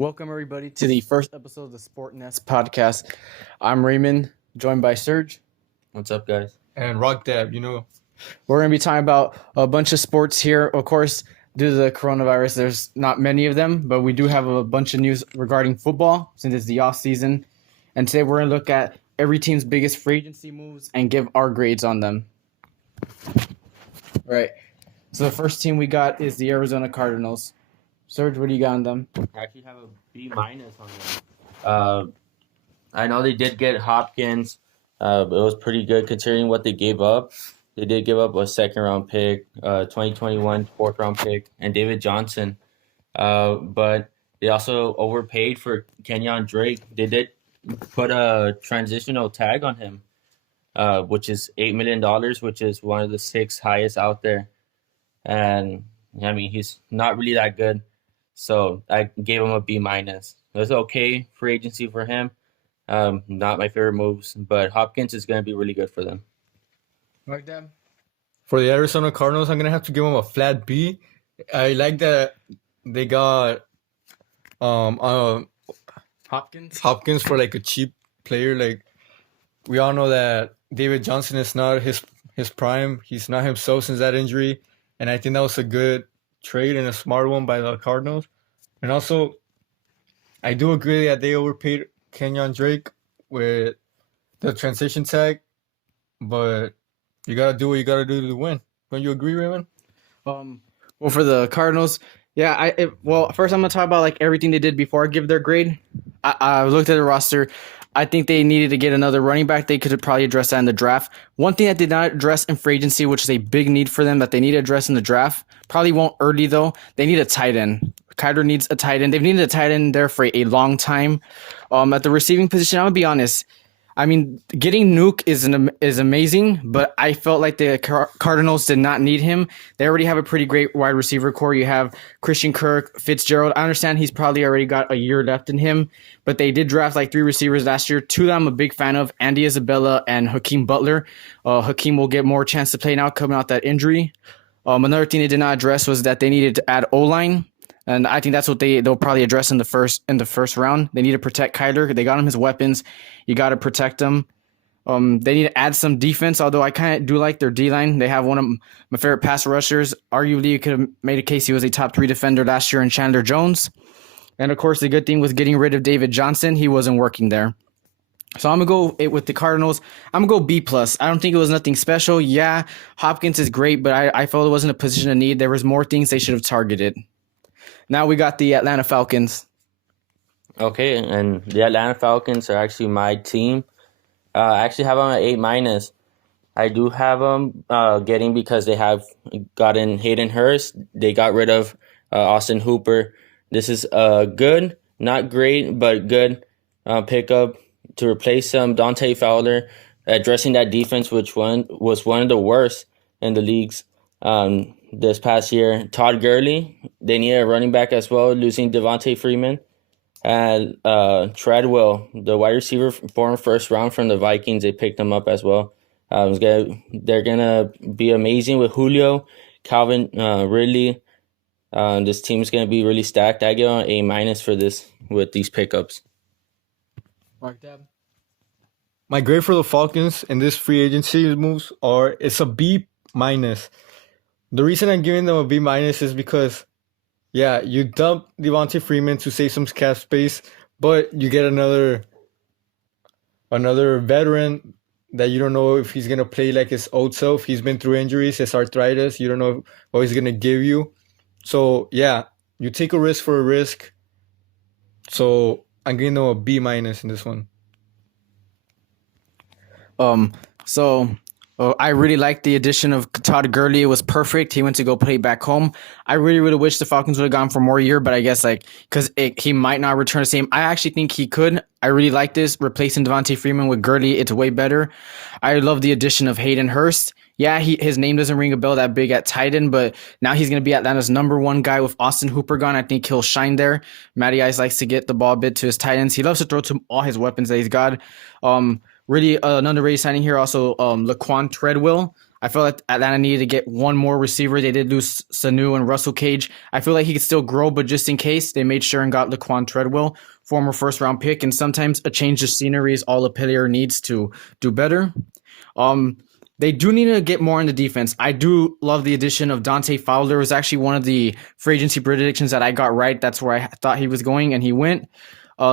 Welcome, everybody, to the first episode of the Sport Nest podcast. I'm Raymond, joined by Serge. What's up, guys? And Rock Dab, We're going to be talking about a bunch of sports here. Of course, due to the coronavirus, there's not many of them, but we do have a bunch of news regarding football since it's the off season. And today we're going to look at every team's biggest free agency moves and give our grades on them. Right. So the first team we got is the Arizona Cardinals. Serge, what do you got on them? I actually have a B- on them. I know they did get Hopkins. It was pretty good considering what they gave up. They did give up a second-round pick, 2021 fourth-round pick, and David Johnson. But they also overpaid for Kenyon Drake. They did put a transitional tag on him, which is $8 million, which is one of the 6 highest out there. And, I mean, he's not really that good. So I gave him a B-. It was okay free agency for him. Not my favorite moves, but Hopkins is going to be really good for them. Like that? For the Arizona Cardinals, I'm going to have to give them a flat B. I like that they got Hopkins for like a cheap player. Like, we all know that David Johnson is not his prime. He's not himself since that injury. And I think that was a good trade and a smart one by the Cardinals. And also, I do agree that they overpaid Kenyon Drake with the transition tag, but you gotta do what you gotta do to win. Don't you agree, Raymond? Well, for the Cardinals, yeah. First I'm gonna talk about like everything they did before I give their grade. I looked at the roster. I think they needed to get another running back. They could have probably addressed that in the draft. One thing that did not address in free agency, which is a big need for them that they need to address in the draft, probably won't early though. They need a tight end. Kyler needs a tight end. They've needed a tight end there for a long time. At the receiving position, I'm gonna be honest. I mean, getting Nuke is amazing, but I felt like the Cardinals did not need him. They already have a pretty great wide receiver core. You have Christian Kirk, Fitzgerald. I understand he's probably already got a year left in him, but they did draft like 3 receivers last year. 2 that I'm a big fan of, Andy Isabella and Hakeem Butler. Hakeem will get more chance to play now coming out that injury. Another thing they did not address was that they needed to add O-line. And I think that's what they'll probably address in the first round. They need to protect Kyler. They got him his weapons. You got to protect him. They need to add some defense, although I kind of do like their D-line. They have one of my favorite pass rushers. Arguably, you could have made a case he was a top 3 defender last year in Chandler Jones. And, of course, the good thing was getting rid of David Johnson. He wasn't working there. So I'm going to go with the Cardinals. I'm going to go B+. I don't think it was nothing special. Yeah, Hopkins is great, but I felt it wasn't a position of need. There was more things they should have targeted. Now we got the Atlanta Falcons. Okay, and the Atlanta Falcons are actually my team. I actually have them at A-. I do have them getting because they have gotten Hayden Hurst. They got rid of Austin Hooper. This is good, not great, but good pickup to replace Dante Fowler, addressing that defense, which was one of the worst in the leagues this past year. Todd Gurley, they need a running back as well, losing Devontae Freeman. And Treadwell, the wide receiver former first round from the Vikings, they picked him up as well. They're going to be amazing with Julio, Calvin Ridley. This team's going to be really stacked. I give an A- for this with these pickups. Mark Dab. My grade for the Falcons in this free agency moves it's a B-. The reason I'm giving them a B- is because, yeah, you dump Devontae Freeman to save some cap space, but you get another veteran that you don't know if he's going to play like his old self. He's been through injuries, his arthritis. You don't know what he's going to give you. So, yeah, you take a risk for a risk. So, I'm giving them a B- in this one. I really liked the addition of Todd Gurley. It was perfect. He went to go play back home. I really, really wish the Falcons would have gone for more year, but I guess because he might not return the same. I actually think he could. I really like this. Replacing Devontae Freeman with Gurley, it's way better. I love the addition of Hayden Hurst. Yeah, his name doesn't ring a bell that big at tight end, but now he's going to be Atlanta's number 1 guy with Austin Hooper gone. I think he'll shine there. Matty Ice likes to get the ball a bit to his tight ends. He loves to throw to all his weapons that he's got. Really, an underrated signing here also, Laquan Treadwell. I feel like Atlanta needed to get one more receiver. They did lose Sanu and Russell Cage. I feel like he could still grow, but just in case, they made sure and got Laquan Treadwell, former first round pick. And sometimes a change of scenery is all a player needs to do better. Um, they do need to get more in the defense. I do love the addition of Dante Fowler. It was actually one of the free agency predictions that I got right. That's where I thought he was going, and he went.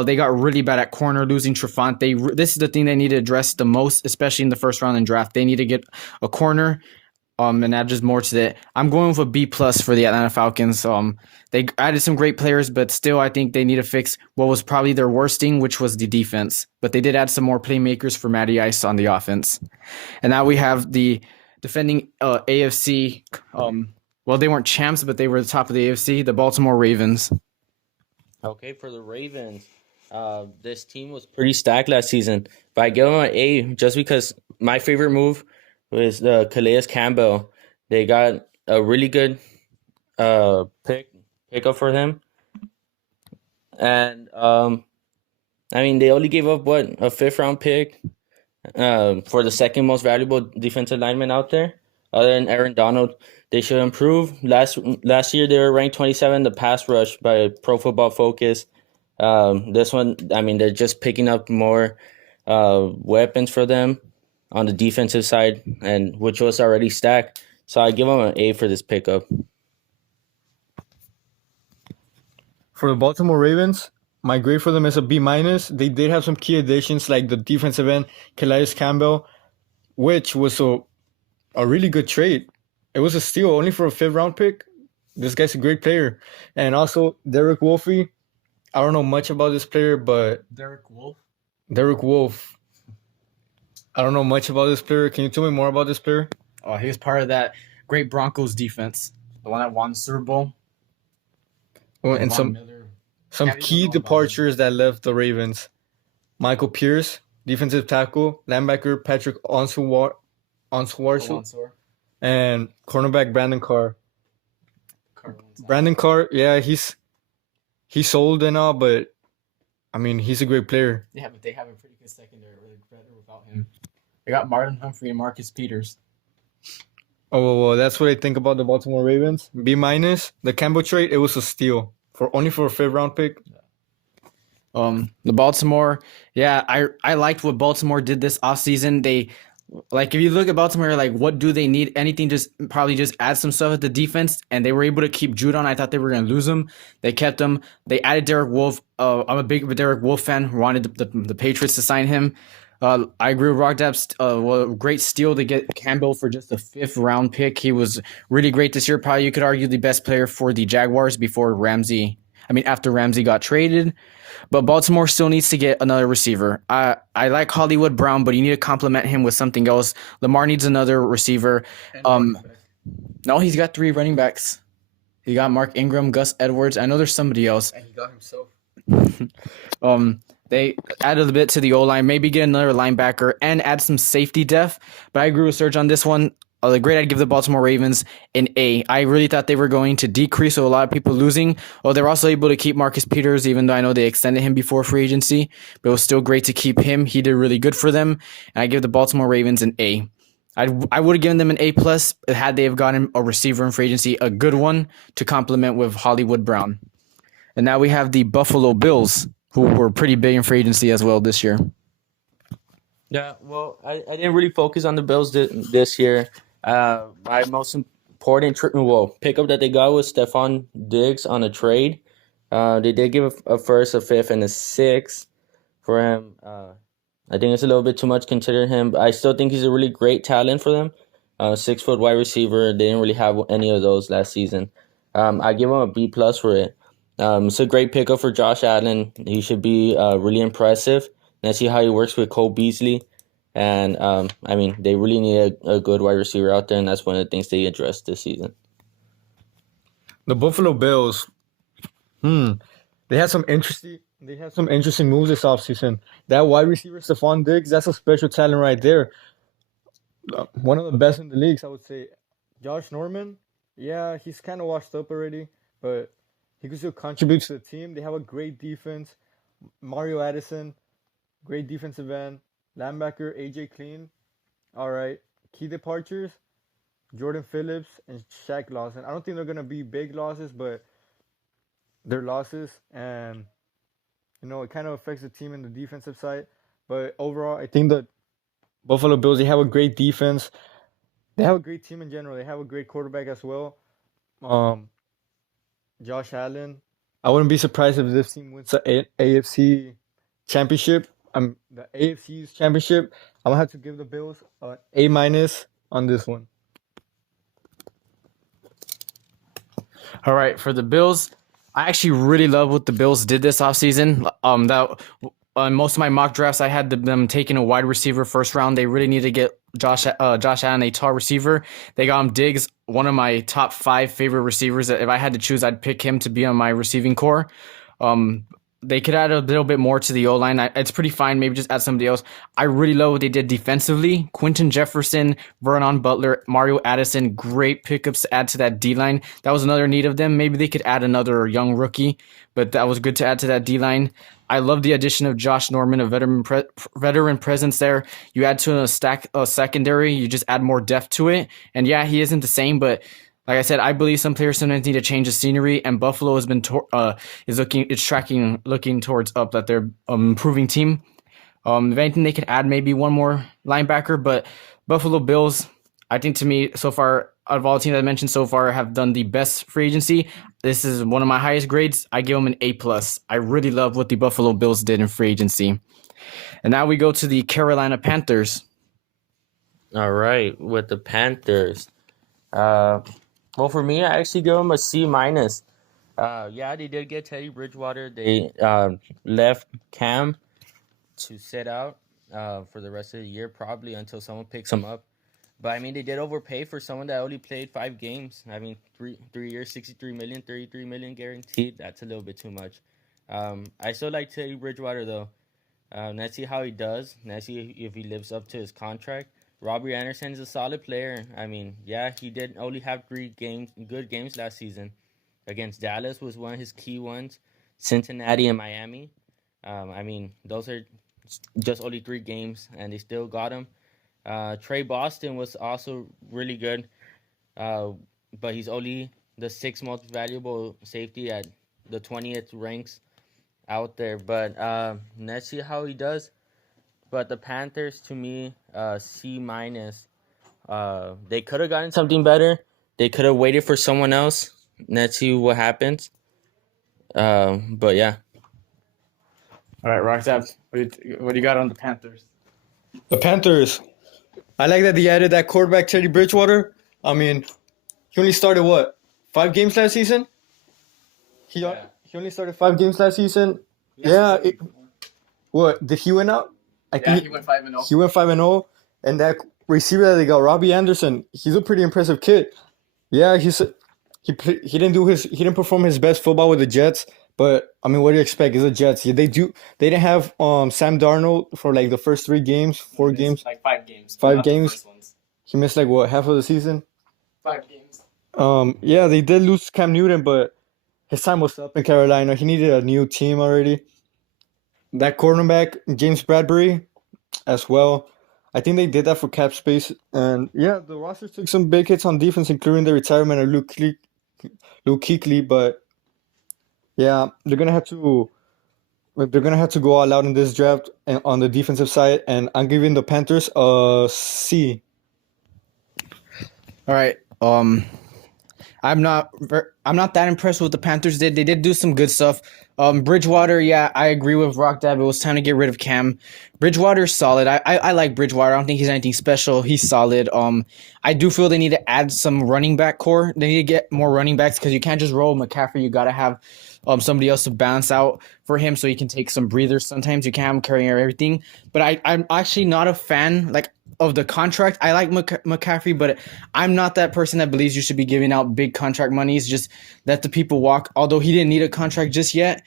They got really bad at corner, losing Trafont. This is the thing they need to address the most, especially in the first round in draft. They need to get a corner, and add just more to that. I'm going with a B plus for the Atlanta Falcons. They added some great players, but still, I think they need to fix what was probably their worst thing, which was the defense. But they did add some more playmakers for Matty Ice on the offense. And now we have the defending AFC. Well, they weren't champs, but they were the top of the AFC, the Baltimore Ravens. Okay, for the Ravens, this team was pretty stacked last season. But I give them an A just because my favorite move was the Calais Campbell. They got a really good pickup for him. And I mean, they only gave up a fifth round pick for the second most valuable defensive lineman out there, other than Aaron Donald. They should improve. Last year they were ranked 27 the pass rush by Pro Football Focus. This one, I mean, they're just picking up more weapons for them on the defensive side, and which was already stacked. So I give them an A for this pickup. For the Baltimore Ravens, my grade for them is a B minus. They did have some key additions like the defensive end Calais Campbell, which was a really good trade. It was a steal only for a fifth round pick. This guy's a great player. And also Derek Wolfe. I don't know much about this player, but Derek Wolfe. I don't know much about this player. Can you tell me more about this player? Oh, he was part of that great Broncos defense, the one that won the Super Bowl. Well, and some key departures that left the Ravens. Michael Pierce, defensive tackle, linebacker Patrick Onsuar, and cornerback Brandon Carr. Brandon Carr, yeah, he's sold and all, but I mean, he's a great player. Yeah, but they have a pretty good secondary, really better without him. They got Marlon Humphrey and Marcus Peters. Oh, well, that's what I think about the Baltimore Ravens. B minus. The Campbell trade, it was a steal only for a fifth round pick. The Baltimore, yeah, I liked what Baltimore did this offseason. They, like, if you look at Baltimore, like, what do they need? Anything, just probably just add some stuff at the defense, and they were able to keep Judon. I thought they were going to lose him. They kept him. They added Derek Wolfe. I'm a big Derek Wolfe fan. Wanted the Patriots to sign him. I agree with Rock Depth. Great steal to get Campbell for just a fifth round pick. He was really great this year. Probably you could argue the best player for the Jaguars after Ramsey got traded. But Baltimore still needs to get another receiver. I like Hollywood Brown, but you need to complement him with something else. Lamar needs another receiver. No, he's got 3 running backs. He got Mark Ingram, Gus Edwards. I know there's somebody else. And he got himself. They added a bit to the O-line, maybe get another linebacker and add some safety depth. But I agree with Serge on this one. The grade I'd give the Baltimore Ravens an A. I really thought they were going to decrease with a lot of people losing. Well, they're also able to keep Marcus Peters, even though I know they extended him before free agency. But it was still great to keep him. He did really good for them. And I give the Baltimore Ravens an A. I would have given them an A+ had they have gotten a receiver in free agency, a good one, to complement with Hollywood Brown. And now we have the Buffalo Bills, who were pretty big in free agency as well this year. Yeah, well, I didn't really focus on the Bills this year. My most important pickup that they got was Stephon Diggs on a trade. They did give a first, a fifth, and a sixth for him. I think it's a little bit too much considering him. But I still think he's a really great talent for them. 6-foot wide receiver. They didn't really have any of those last season. I give him a B+ for it. It's a great pickup for Josh Allen. He should be really impressive. Let's see how he works with Cole Beasley. And, I mean, they really need a good wide receiver out there, and that's one of the things they addressed this season. The Buffalo Bills, they had some interesting moves this offseason. That wide receiver, Stephon Diggs, that's a special talent right there. One of the best in the leagues, I would say. Josh Norman, yeah, he's kind of washed up already, but he can still contribute to the team. They have a great defense. Mario Addison, great defensive end. Linebacker, AJ Clean. All right. Key departures. Jordan Phillips and Shaq Lawson. I don't think they're gonna be big losses, but they're losses, and it kind of affects the team in the defensive side. But overall, I think the Buffalo Bills, they have a great defense. They have a great team in general. They have a great quarterback as well. Um, Josh Allen. I wouldn't be surprised if this team wins the AFC championship. The AFC's championship. I'm gonna have to give the Bills an A minus on this one. All right, for the Bills, I actually really love what the Bills did this offseason. That on most of my mock drafts, I had them taking a wide receiver first round. They really need to get Josh Allen, a tall receiver. They got him Diggs, one of my top 5 favorite receivers. If I had to choose, I'd pick him to be on my receiving core. They could add a little bit more to the O-line. It's pretty fine. Maybe just add somebody else. I really love what they did defensively. Quentin Jefferson, Vernon Butler, Mario Addison, great pickups to add to that D-line. That was another need of them. Maybe they could add another young rookie, but that was good to add to that D-line. I love the addition of Josh Norman, a veteran presence there. You add to a secondary, you just add more depth to it. And yeah, he isn't the same, but like I said, I believe some players sometimes need to change the scenery, and Buffalo has been looking towards up, that they're improving team. If anything, they could add maybe one more linebacker, but Buffalo Bills, I think to me so far, out of all the teams I mentioned so far, have done the best free agency. This is one of my highest grades. I give them an A+. I really love what the Buffalo Bills did in free agency. And now we go to the Carolina Panthers. All right, with the Panthers. Well, for me, I actually give them a C minus. Yeah, they did get Teddy Bridgewater. They left Cam to sit out for the rest of the year, probably until someone picks him up. But I mean, they did overpay for someone that only played 5 games. I mean, 3 years, 63 million, 33 million guaranteed. That's a little bit too much. I still like Teddy Bridgewater though. Let's see how he does. Let's see if he lives up to his contract. Robbie Anderson is a solid player. I mean, yeah, he did only have 3 good games last season. Against Dallas was one of his key ones. Cincinnati and Miami. I mean, those are just only 3 games, and they still got him. Trey Boston was also really good, but he's only the 6th most valuable safety at the 20th ranks out there. But let's see how he does. But the Panthers, to me, C minus. They could have gotten something better. They could have waited for someone else. Let's see what happens. But yeah. All right, Roxab, what do you got on the Panthers? The Panthers. I like that they added that quarterback, Teddy Bridgewater. I mean, he only started, 5 games last season? He only started 5 games last season. Yeah. What, did he win out? I think he went 5-0. He went 5-0. And that receiver that they got, Robbie Anderson, he's a pretty impressive kid. Yeah, he didn't perform his best football with the Jets. But I mean, what do you expect? It's the Jets. They didn't have Sam Darnold for like the first 3 games, 4 games. Like 5 games. 5 games. He missed like half of the season. 5 games. Yeah, they did lose Cam Newton, but his time was up in Carolina. He needed a new team already. That cornerback, James Bradbury, as well. I think they did that for cap space. And yeah, the roster took some big hits on defense, including the retirement of Luke Kuechly, but yeah, they're gonna have to go all out in this draft and on the defensive side, and I'm giving the Panthers a C. All right. I'm not that impressed with what the Panthers did. They did do some good stuff. Bridgewater, yeah, I agree with Rock Dab. It was time to get rid of Cam. Bridgewater's solid. I like Bridgewater. I don't think he's anything special. He's solid. I do feel they need to add some running back core. They need to get more running backs because you can't just roll McCaffrey. You got to have somebody else to balance out for him so he can take some breathers. Sometimes you can't have him carrying everything. But I'm actually not a fan of the contract. I like McCaffrey, but I'm not that person that believes you should be giving out big contract monies. Just let the people walk. Although he didn't need a contract just yet,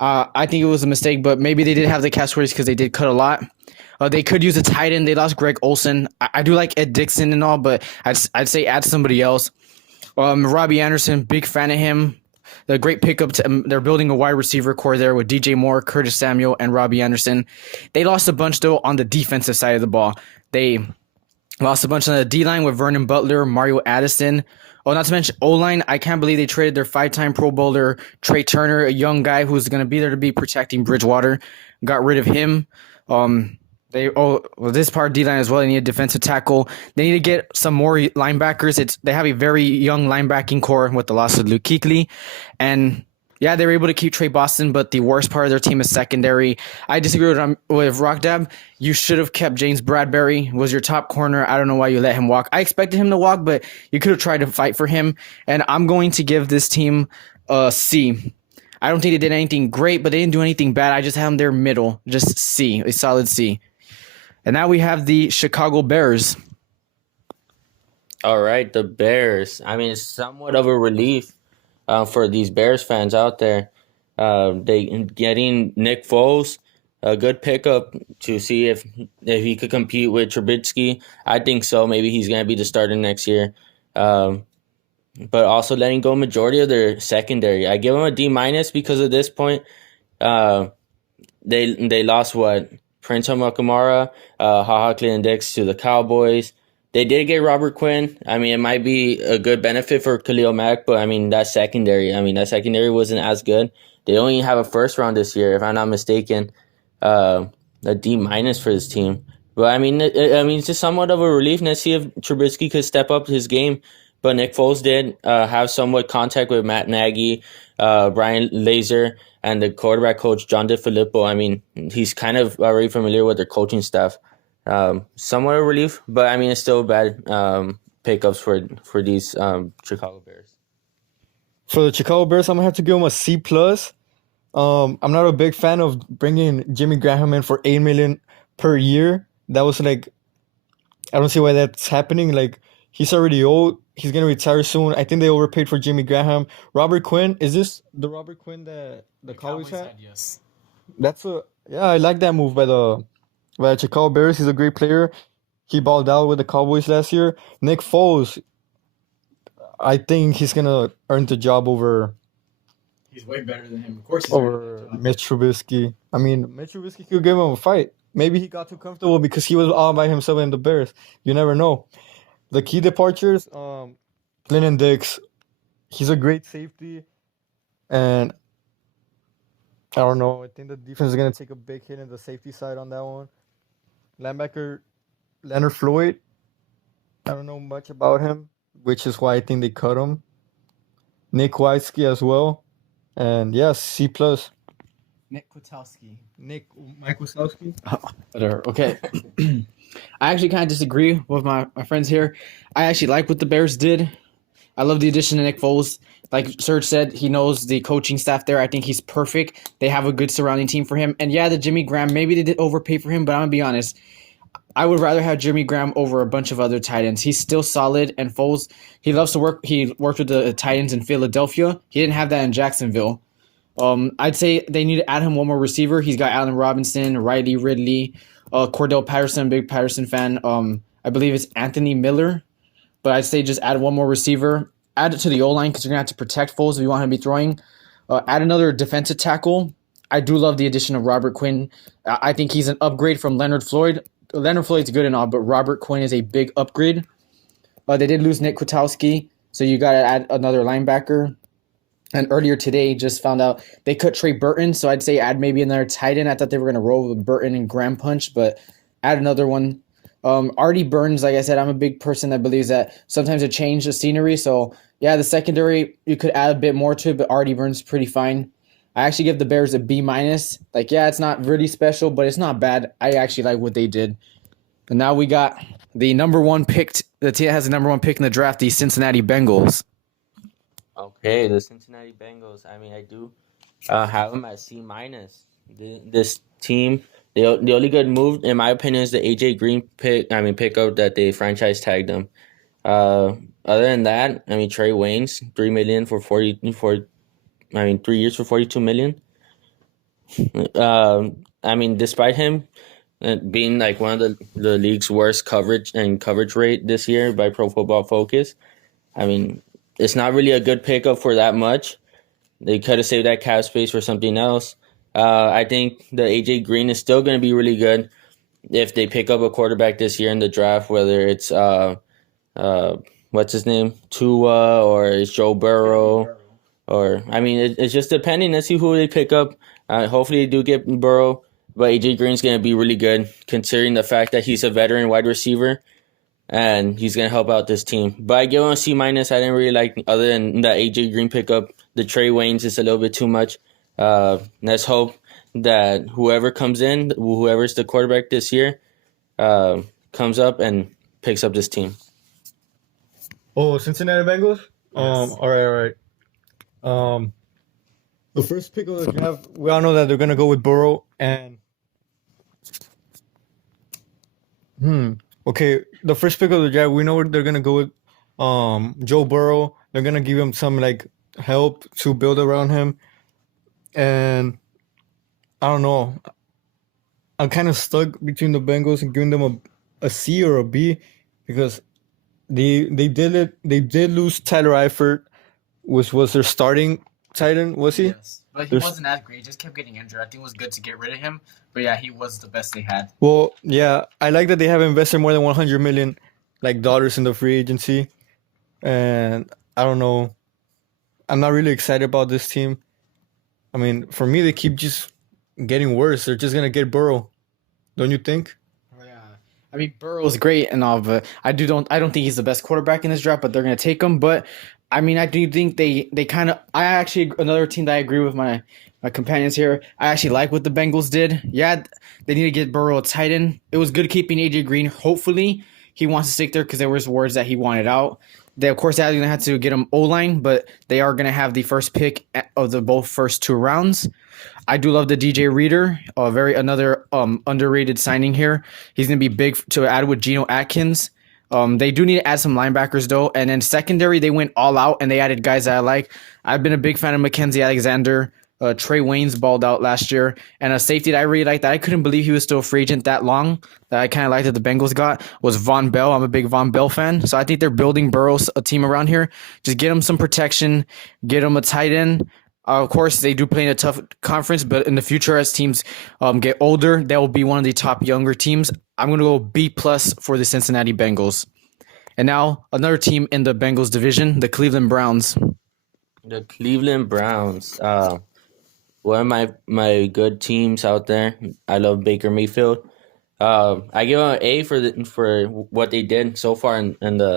I think it was a mistake. But maybe they did have the cap space because they did cut a lot. They could use a tight end. They lost Greg Olsen. I do like Ed Dixon and all, but I'd say add somebody else. Robbie Anderson, big fan of him. The great pickup. They're building a wide receiver core there with DJ Moore, Curtis Samuel, and Robbie Anderson. They lost a bunch though on the defensive side of the ball. They Lost a bunch on the D line with Vernon Butler, Mario Addison. Oh, not to mention O line. I can't believe they traded their 5-time Pro Bowler Trey Turner, a young guy who's going to be there to be protecting Bridgewater. Got rid of him. This part D line as well. They need a defensive tackle. They need to get some more linebackers. They have a very young linebacking core with the loss of Luke Kuechly, and yeah, they were able to keep Trey Boston, but the worst part of their team is secondary. I disagree with Rockdab. You should have kept James Bradbury, was your top corner. I don't know why you let him walk. I expected him to walk, but you could have tried to fight for him. And I'm going to give this team a C. I don't think they did anything great, but they didn't do anything bad. I just have them there middle, just C, a solid C. And now we have the Chicago Bears. All right, the Bears. I mean, it's somewhat of a relief for these Bears fans out there. They getting Nick Foles, a good pickup to see if he could compete with Trubisky. I think so. Maybe he's going to be the starter next year. But also letting go majority of their secondary. I give them a D- because at this point, they lost what? Prince Amukamara, HaHa Clinton-Dix to the Cowboys. They did get Robert Quinn. I mean, it might be a good benefit for Khalil Mack, but I mean, that secondary wasn't as good. They only have a first round this year, if I'm not mistaken. A D- for this team. But I mean, it's just somewhat of a relief. Let's see if Trubisky could step up his game. But Nick Foles did have somewhat contact with Matt Nagy, Brian Lazor, and the quarterback coach, John DeFilippo. I mean, he's kind of already familiar with their coaching staff. Somewhat of a relief, but I mean, it's still bad pickups for these Chicago Bears. For the Chicago Bears, I'm gonna have to give them a C plus. I'm not a big fan of bringing Jimmy Graham in for $8 million per year. That was like, I don't see why that's happening. Like, he's already old. He's gonna retire soon. I think they overpaid for Jimmy Graham. Robert Quinn, is this the Robert Quinn that the Cowboys had? Yes. I like that move by the Chicago Bears. He's a great player. He balled out with the Cowboys last year. Nick Foles, I think he's gonna earn the job over He's way better than him. Of course, Mitch Trubisky. I mean, Mitch Trubisky could give him a fight. Maybe he got too comfortable because he was all by himself in the Bears. You never know. The key departures, Clinton Dix, he's a great safety, and I don't know. I think the defense is gonna take a big hit in the safety side on that one. Linebacker Leonard Floyd, I don't know much about him, which is why I think they cut him. Nick Wytsky as well, and yes, C plus. Nick Kwiatkowski. Mike Wazowski. Whatever. Okay. I actually kind of disagree with my friends here. I actually like what the Bears did. I love the addition of Nick Foles. Like Serge said, he knows the coaching staff there. I think he's perfect. They have a good surrounding team for him. And yeah, the Jimmy Graham, maybe they did overpay for him, but I'm going to be honest. I would rather have Jimmy Graham over a bunch of other tight ends. He's still solid, and Foles, he loves to work. He worked with the tight ends in Philadelphia. He didn't have that in Jacksonville. I'd say they need to add him one more receiver. He's got Allen Robinson, Riley Ridley, Cordell Patterson, big Patterson fan. I believe it's Anthony Miller. But I'd say just add one more receiver. Add it to the O-line because you're going to have to protect Foles if you want him to be throwing. Add another defensive tackle. I do love the addition of Robert Quinn. I think he's an upgrade from Leonard Floyd. Leonard Floyd's good and all, but Robert Quinn is a big upgrade. They did lose Nick Kwiatkowski, so you got to add another linebacker. And earlier today, just found out they cut Trey Burton, so I'd say add maybe another tight end. I thought they were going to roll with Burton and Graham Punch, but add another one. Artie Burns, like I said, I'm a big person that believes that sometimes a change the scenery. So, yeah, the secondary, you could add a bit more to it, but Artie Burns is pretty fine. I actually give the Bears a B-. Like, yeah, it's not really special, but it's not bad. I actually like what they did. And now we got the number one picked. The team that has the number one pick in the draft, the Cincinnati Bengals. Okay, the Cincinnati Bengals. I mean, I do have them at C-. This team, the only good move, in my opinion, is the AJ Green pickup that they franchise tagged them. Other than that, I mean, Trey Waynes, $3 million for 3 years for $42 million. I mean, despite him being like one of the league's worst coverage rate this year by Pro Football Focus, I mean, it's not really a good pickup for that much. They could have saved that cap space for something else. I think the AJ Green is still going to be really good. if they pick up a quarterback this year in the draft, whether it's what's his name, Tua, or it's Joe Burrow, or I mean, it's just depending. Let's see who they pick up. Hopefully, they do get Burrow, but AJ Green's gonna be really good considering the fact that he's a veteran wide receiver and he's gonna help out this team. But I give him a C minus. I didn't really like other than the AJ Green pickup. The Trey Waynes is a little bit too much. Let's hope that whoever comes in, whoever's the quarterback this year, comes up and picks up this team. Oh, Cincinnati Bengals. Yes. All right. The first pick of the draft, we all know that they're gonna go with Burrow and. Okay, the first pick of the draft, we know they're gonna go with Joe Burrow. They're gonna give him some like help to build around him, and I don't know. I'm kind of stuck between the Bengals and giving them a C or a B because they did lose Tyler Eifert, which was their starting tight end, was he? Yes, but he There's- wasn't as great. He just kept getting injured. I think it was good to get rid of him. But yeah, he was the best they had. Well, yeah, I like that they have invested more than 100 million like dollars in the free agency, and I don't know. I'm not really excited about this team. I mean, for me, they keep just getting worse. They're just gonna get Burrow, don't you think? Oh, yeah. I mean, Burrow's great and all, but I don't think he's the best quarterback in this draft, but they're gonna take him. But I mean, I do think they kind of. I actually another team that I agree with my companions here. I actually like what the Bengals did. Yeah, they need to get Burrow a tight end. It was good keeping AJ Green. Hopefully, he wants to stick there because there was words that he wanted out. They of course they're gonna have to get him O-line, but they are gonna have the first pick of the both first 2 rounds. I do love the DJ Reader, another underrated signing here. He's gonna be big to add with Geno Atkins. They do need to add some linebackers though, and then secondary they went all out and they added guys that I like. I've been a big fan of Mackenzie Alexander. Trey Waynes balled out last year, and a safety that I really liked that I couldn't believe he was still a free agent that long. That I kind of liked that the Bengals got was Von Bell. I'm a big Von Bell fan, so I think they're building Burrows a team around here. Just get him some protection, get him a tight end. Of course, they do play in a tough conference, but in the future, as teams get older, they will be one of the top younger teams. I'm going to go B plus for the Cincinnati Bengals. And now another team in the Bengals division, the Cleveland Browns. The Cleveland Browns. One of my good teams out there. I love Baker Mayfield. I give them an A for what they did so far in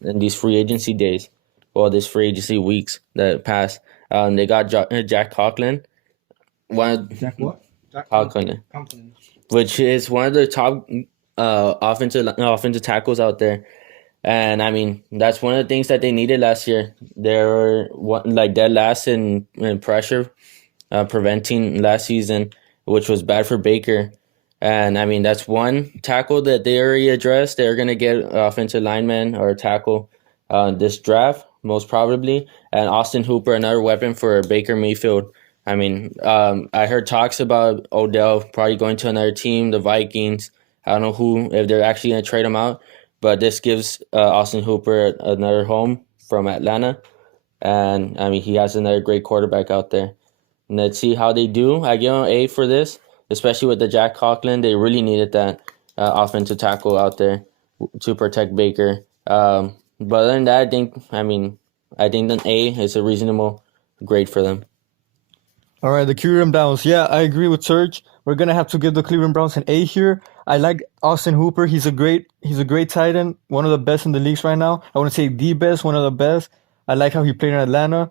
these free agency days. Well, this free agency weeks that passed. They got Jack Conklin. Jack what? Conklin, which is one of the top offensive tackles out there. And I mean, that's one of the things that they needed last year. They were dead last in pressure, preventing last season, which was bad for Baker. And I mean, that's one tackle that they already addressed. They're gonna get offensive lineman or tackle this draft most probably, and Austin Hooper, another weapon for Baker Mayfield. I mean, I heard talks about Odell probably going to another team, the Vikings. I don't know if they're actually gonna trade him out. But this gives Austin Hooper another home from Atlanta. And, I mean, he has another great quarterback out there. And let's see how they do. I give them an A for this, especially with the Jack Conklin. They really needed that offensive tackle out there to protect Baker. But other than that, I think an A is a reasonable grade for them. All right, the Cleveland Browns. Yeah, I agree with Serge. We're gonna have to give the Cleveland Browns an A here. I like Austin Hooper. He's a great tight end, one of the best in the leagues right now. I want to say the best, one of the best. I like how he played in Atlanta.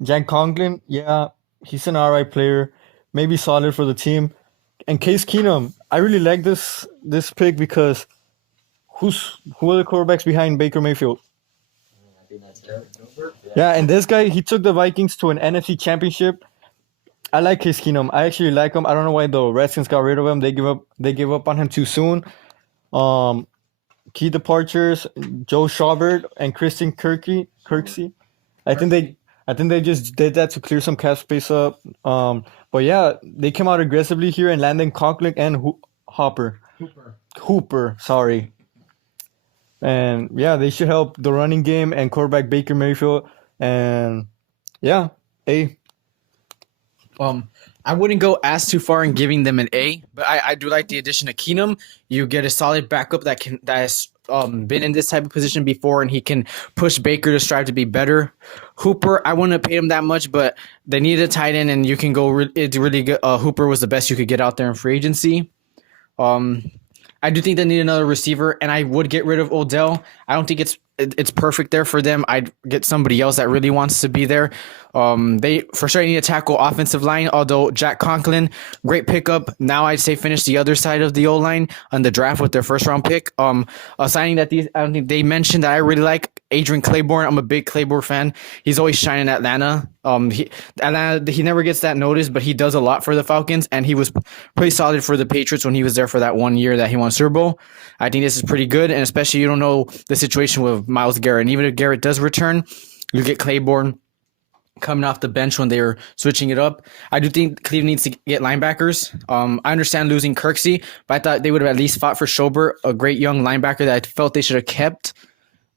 Jack Conklin, yeah, he's an alright player, maybe solid for the team. And Case Keenum, I really like this pick because who are the quarterbacks behind Baker Mayfield? Yeah, and this guy, he took the Vikings to an NFC championship. I like Case Keenum. I actually like him. I don't know why the Redskins got rid of him. They gave up on him too soon. Key departures: Joe Schobert and Christian Kirksey. I think they just did that to clear some cap space up. But yeah, they came out aggressively here and landed Conklin and Hooper. Sorry. And yeah, they should help the running game and quarterback Baker Mayfield. And yeah, A. I wouldn't go as too far in giving them an A, but I do like the addition of Keenum. You get a solid backup that has been in this type of position before, and he can push Baker to strive to be better. Hooper, I wouldn't have paid him that much, but they needed a tight end, and you can go. It's really good. Hooper was the best you could get out there in free agency. I do think they need another receiver, and I would get rid of Odell. I don't think it's perfect there for them. I'd get somebody else that really wants to be there. They for sure need to tackle offensive line. Although Jack Conklin, great pickup. Now I'd say finish the other side of the O line on the draft with their first round pick. A signing that I don't think they mentioned that I really like, Adrian Claiborne. I'm a big Claiborne fan. He's always shining in Atlanta. He never gets that notice, but he does a lot for the Falcons, and he was pretty solid for the Patriots when he was there for that 1 year that he won Super Bowl. I think this is pretty good, and especially you don't know the situation with Myles Garrett. And even if Garrett does return, you get Claiborne coming off the bench when they were switching it up. I do think Cleveland needs to get linebackers. I understand losing Kirksey, but I thought they would have at least fought for Schobert, a great young linebacker that I felt they should have kept.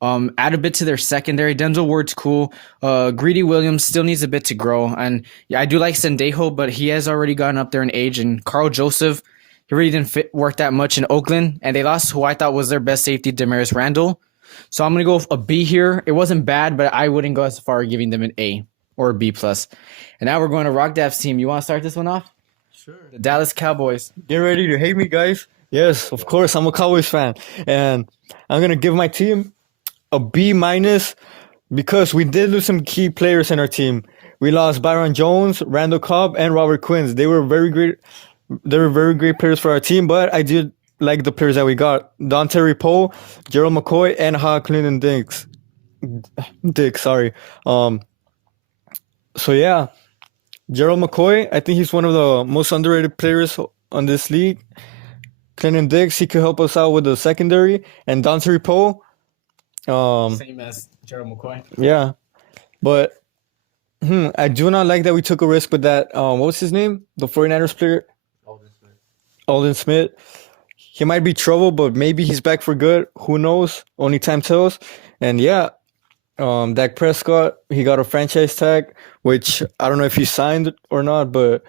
Add a bit to their secondary. Denzel Ward's cool. Greedy Williams still needs a bit to grow. And yeah, I do like Sendejo, but he has already gotten up there in age. And Carl Joseph, he really didn't work that much in Oakland. And they lost who I thought was their best safety, Damaris Randall. So I'm going to go with a B here. It wasn't bad, but I wouldn't go as far as giving them an A or a B+. And now we're going to Rock Dav's team. You want to start this one off? Sure. The Dallas Cowboys. Get ready to hate me, guys. Yes, of course. I'm a Cowboys fan. And I'm going to give my team a B- because we did lose some key players in our team. We lost Byron Jones, Randall Cobb, and Robert Quinn. They were very great. They were very great players for our team, but I did like the players that we got. Dontari Poe, Gerald McCoy, and Clinton Dix. Sorry. So yeah, Gerald McCoy, I think he's one of the most underrated players on this league. Clinton Dix, he could help us out with the secondary. And Dontari Poe, Same as Gerald McCoy. yeah. But I do not like that we took a risk with that. What was his name? The 49ers player? Alden Smith. He might be trouble, but maybe he's back for good. Who knows? Only time tells. And yeah, Dak Prescott, he got a franchise tag, which I don't know if he signed or not, but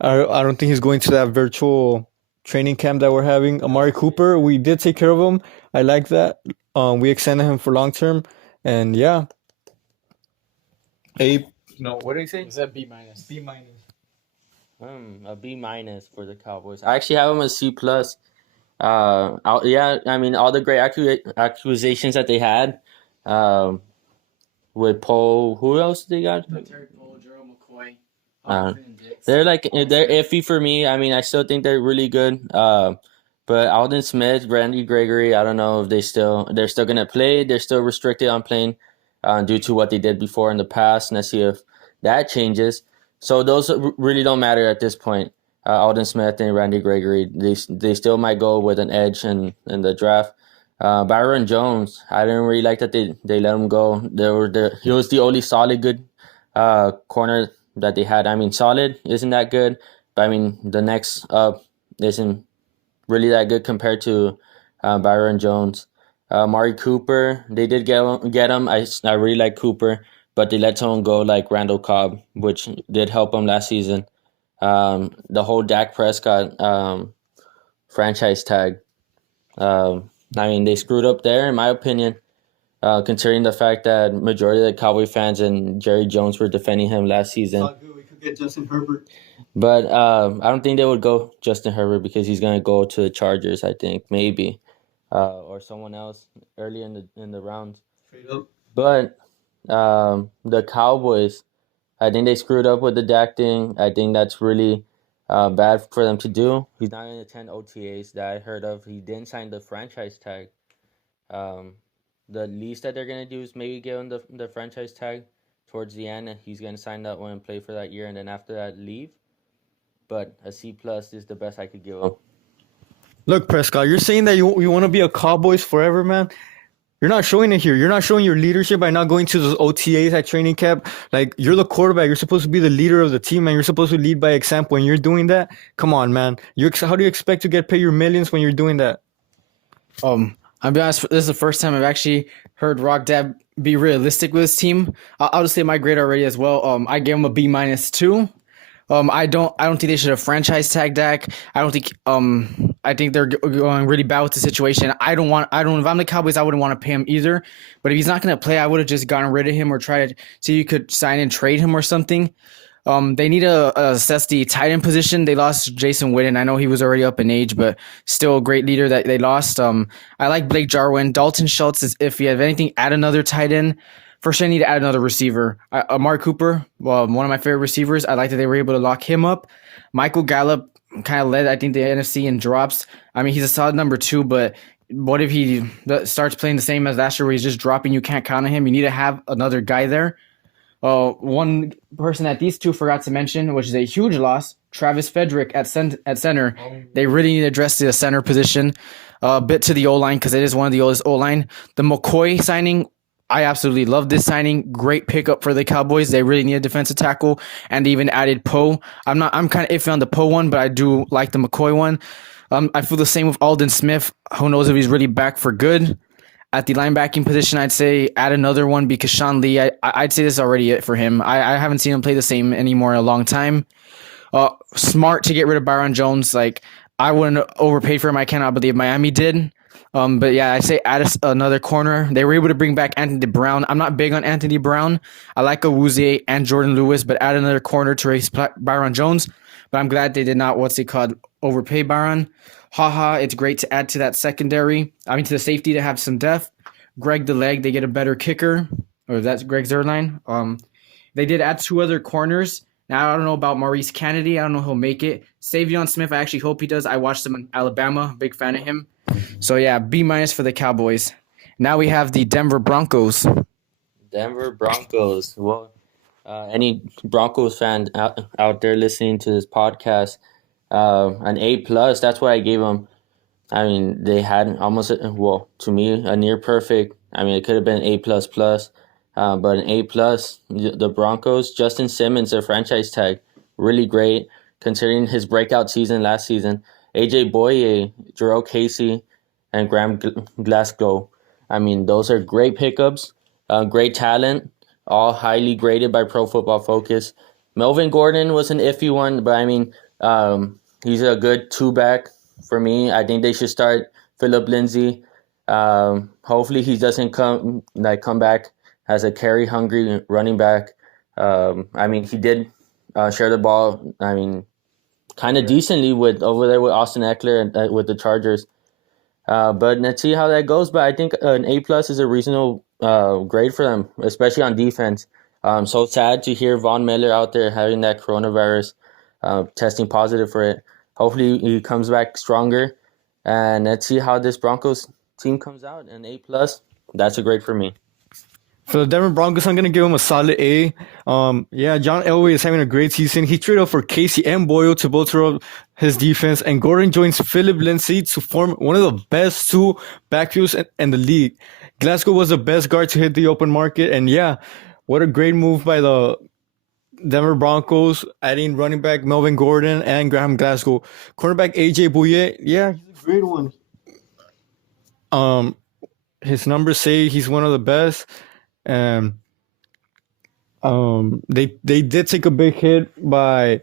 I don't think he's going to that virtual training camp that we're having. Amari Cooper, we did take care of him. I like that. We extended him for long term. And yeah. What did he say? Is that B-? B-. A B- for the Cowboys. I actually have them a C+. Yeah, I mean all the great acquisitions that they had. With Poe, who else they got? Terry Poe, Gerald McCoy. They're iffy for me. I mean, I still think they're really good. But Alden Smith, Randy Gregory, I don't know if they're still gonna play. They're still restricted on playing due to what they did before in the past. And let's see if that changes. So those really don't matter at this point. Alden Smith and Randy Gregory, they still might go with an edge in the draft. Byron Jones, I didn't really like that they let him go. He was the only solid good corner that they had. I mean, solid isn't that good, but I mean the next up isn't really that good compared to Byron Jones. Amari Cooper, they did get him. I really like Cooper, but they let someone go like Randall Cobb, which did help him last season. The whole Dak Prescott franchise tag. I mean, they screwed up there, in my opinion, considering the fact that majority of the Cowboy fans and Jerry Jones were defending him last season. We could get Justin Herbert. But I don't think they would go Justin Herbert because he's going to go to the Chargers, I think, maybe, or someone else early in the rounds. But the Cowboys, I think they screwed up with the Dak thing. I think that's really bad for them to do. He's not going to attend OTAs that I heard of. He didn't sign the franchise tag. The least that they're going to do is maybe give him the franchise tag towards the end, and he's going to sign that one and play for that year, and then after that, leave. But a C+ is the best I could give him. Look, Prescott, you're saying that you want to be a Cowboys forever, man. You're not showing it here. You're not showing your leadership by not going to those OTAs at training camp. Like, you're the quarterback. You're supposed to be the leader of the team, and you're supposed to lead by example. When you're doing that, come on, man. How do you expect to get paid your millions when you're doing that? I'll be honest, this is the first time I've actually heard Rock Dab be realistic with his team. I'll just say my grade already as well. I gave him a B- too. I don't think they should have franchise tagged Dak. I think they're going really bad with the situation. If I'm the Cowboys, I wouldn't want to pay him either. But if he's not going to play, I would have just gotten rid of him or tried to see if you could sign and trade him or something. They need to assess the tight end position. They lost Jason Witten. I know he was already up in age, but still a great leader that they lost. I like Blake Jarwin. Dalton Schultz is iffy. If anything, add another tight end. First, I need to add another receiver. Amari Cooper, well, one of my favorite receivers. I like that they were able to lock him up. Michael Gallup kind of led, I think, the NFC in drops. I mean, he's a solid number 2, but what if he starts playing the same as last year where he's just dropping? You can't count on him. You need to have another guy there. One person that these two forgot to mention, which is a huge loss, Travis Frederick at center. They really need to address the center position a bit to the O-line because it is one of the oldest O-line. The McCoy signing, I absolutely love this signing. Great pickup for the Cowboys. They really need a defensive tackle, and they even added Poe. I'm kind of iffy on the Poe one, but I do like the McCoy one. I feel the same with Aldon Smith. Who knows if he's really back for good. At the linebacking position, I'd say add another one because Sean Lee, I'd say this is already it for him. I haven't seen him play the same anymore in a long time. Smart to get rid of Byron Jones. Like, I wouldn't overpay for him. I cannot believe Miami did. But yeah, I'd say add another corner. They were able to bring back Anthony Brown. I'm not big on Anthony Brown. I like Awuzie and Jordan Lewis, but add another corner to raise Byron Jones. But I'm glad they did not, overpay Byron. It's great to add to that secondary. To the safety to have some depth. Greg the Leg, they get a better kicker. Or that's Greg Zerline. They did add 2 other corners. Now, I don't know about Maurice Kennedy. I don't know if he'll make it. Savion Smith, I actually hope he does. I watched him in Alabama. Big fan of him. So, yeah, B- for the Cowboys. Now we have the Denver Broncos. Denver Broncos. Well, any Broncos fan out there listening to this podcast, an A+, that's what I gave them. They had almost, to me, a near perfect. It could have been A++, but an A+. The Broncos, Justin Simmons, their franchise tag, really great considering his breakout season last season. AJ Boye, Jarrell Casey, and Graham Glasgow. Those are great pickups, great talent, all highly graded by Pro Football Focus. Melvin Gordon was an iffy one, but he's a good 2-back for me. I think they should start Philip Lindsay. Hopefully he doesn't come back as a carry-hungry running back. He did share the ball, kind of decently over there with Austin Eckler and with the Chargers. But let's see how that goes. But I think an A+ is a reasonable grade for them, especially on defense. So sad to hear Von Miller out there having that coronavirus, testing positive for it. Hopefully he comes back stronger. And let's see how this Broncos team comes out. An A+, that's a grade for me. For the Denver Broncos, I'm going to give him a solid A. John Elway is having a great season. He traded up for Casey and Boyle to bolster up his defense, and Gordon joins Philip Lindsay to form one of the best 2 backfields in the league. Glasgow was the best guard to hit the open market, and what a great move by the Denver Broncos, adding running back Melvin Gordon and Graham Glasgow. Cornerback AJ Bouye, he's a great one. His numbers say he's one of the best. They did take a big hit by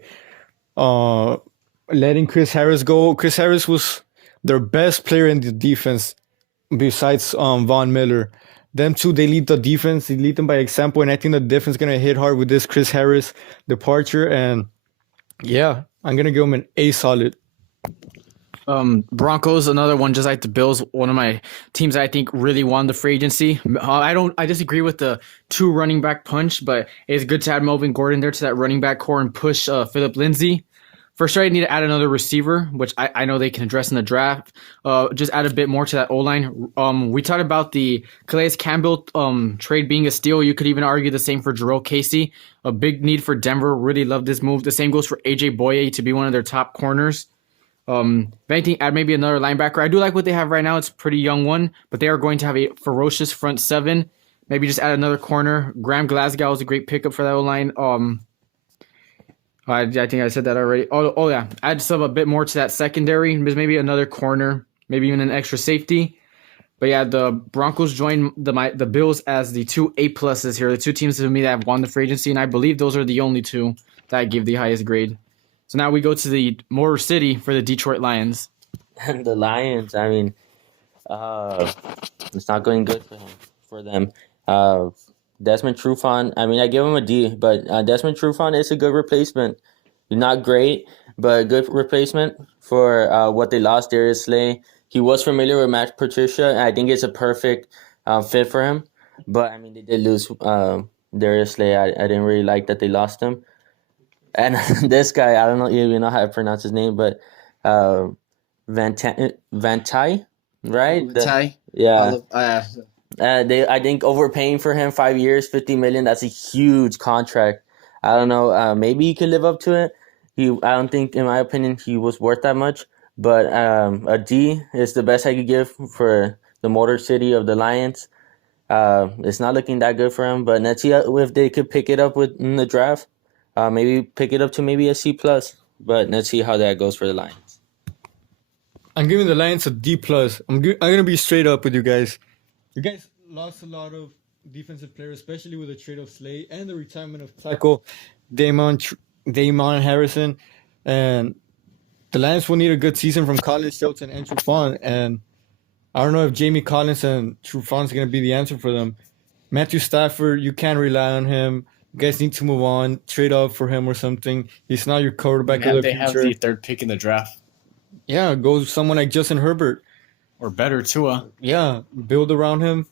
letting Chris Harris go. Chris Harris was their best player in the defense besides Von Miller. Them two, they lead the defense. They lead them by example, and I think the defense is going to hit hard with this Chris Harris departure. And I'm going to give them an A solid. Broncos, another one just like the Bills, one of my teams that I think really won the free agency. I disagree with the 2 running back punch, but it's good to add Melvin Gordon there to that running back core and push Philip Lindsay. For sure, I need to add another receiver, which I know they can address in the draft. Just add a bit more to that O-line. We talked about the Calais Campbell trade being a steal. You could even argue the same for Jarrell Casey. A big need for Denver. Really love this move. The same goes for AJ Boye to be one of their top corners. If anything, add maybe another linebacker. I do like what they have right now. It's a pretty young one, but they are going to have a ferocious front 7. Maybe just add another corner. Graham Glasgow is a great pickup for that O-line. I think I said that already. Oh yeah. Add a bit more to that secondary. Maybe another corner. Maybe even an extra safety. But yeah, the Broncos join the Bills as the 2 A+ here. The 2 teams to me that have won the free agency, and I believe those are the only 2 that I give the highest grade. So now we go to the Motor City for the Detroit Lions. And the Lions, I mean, it's not going good for them. Desmond Trufant, I mean, I give him a D, but Desmond Trufant is a good replacement. Not great, but a good replacement for what they lost. Darius Slay, he was familiar with Matt Patricia, and I think it's a perfect fit for him. But I mean, they did lose Darius Slay. I didn't really like that they lost him. And this guy, I don't know even know how to pronounce his name, but Vantai, right? Yeah. I think overpaying for him 5 years, $50 million. That's a huge contract. I don't know. Maybe he could live up to it. I don't think, in my opinion, he was worth that much. But a D is the best I could give for the Motor City of the Lions. It's not looking that good for him. But let's see if they could pick it up in the draft. Maybe pick it up to maybe a C plus. But let's see how that goes for the Lions. I'm giving the Lions a D plus. I'm gonna be straight up with you guys. You guys lost a lot of defensive players, especially with the trade of Slay and the retirement of tackle Damon Harrison, and the Lions will need a good season from Collins, Shelton, and Trufant. And I don't know if Jamie Collins and Trufant's gonna be the answer for them. Matthew Stafford, you can't rely on him. You guys need to move on, trade up for him or something. He's not your quarterback of the They future. have the third pick in the draft. Yeah, go someone like Justin Herbert. Or better, Tua. Yeah, build around him,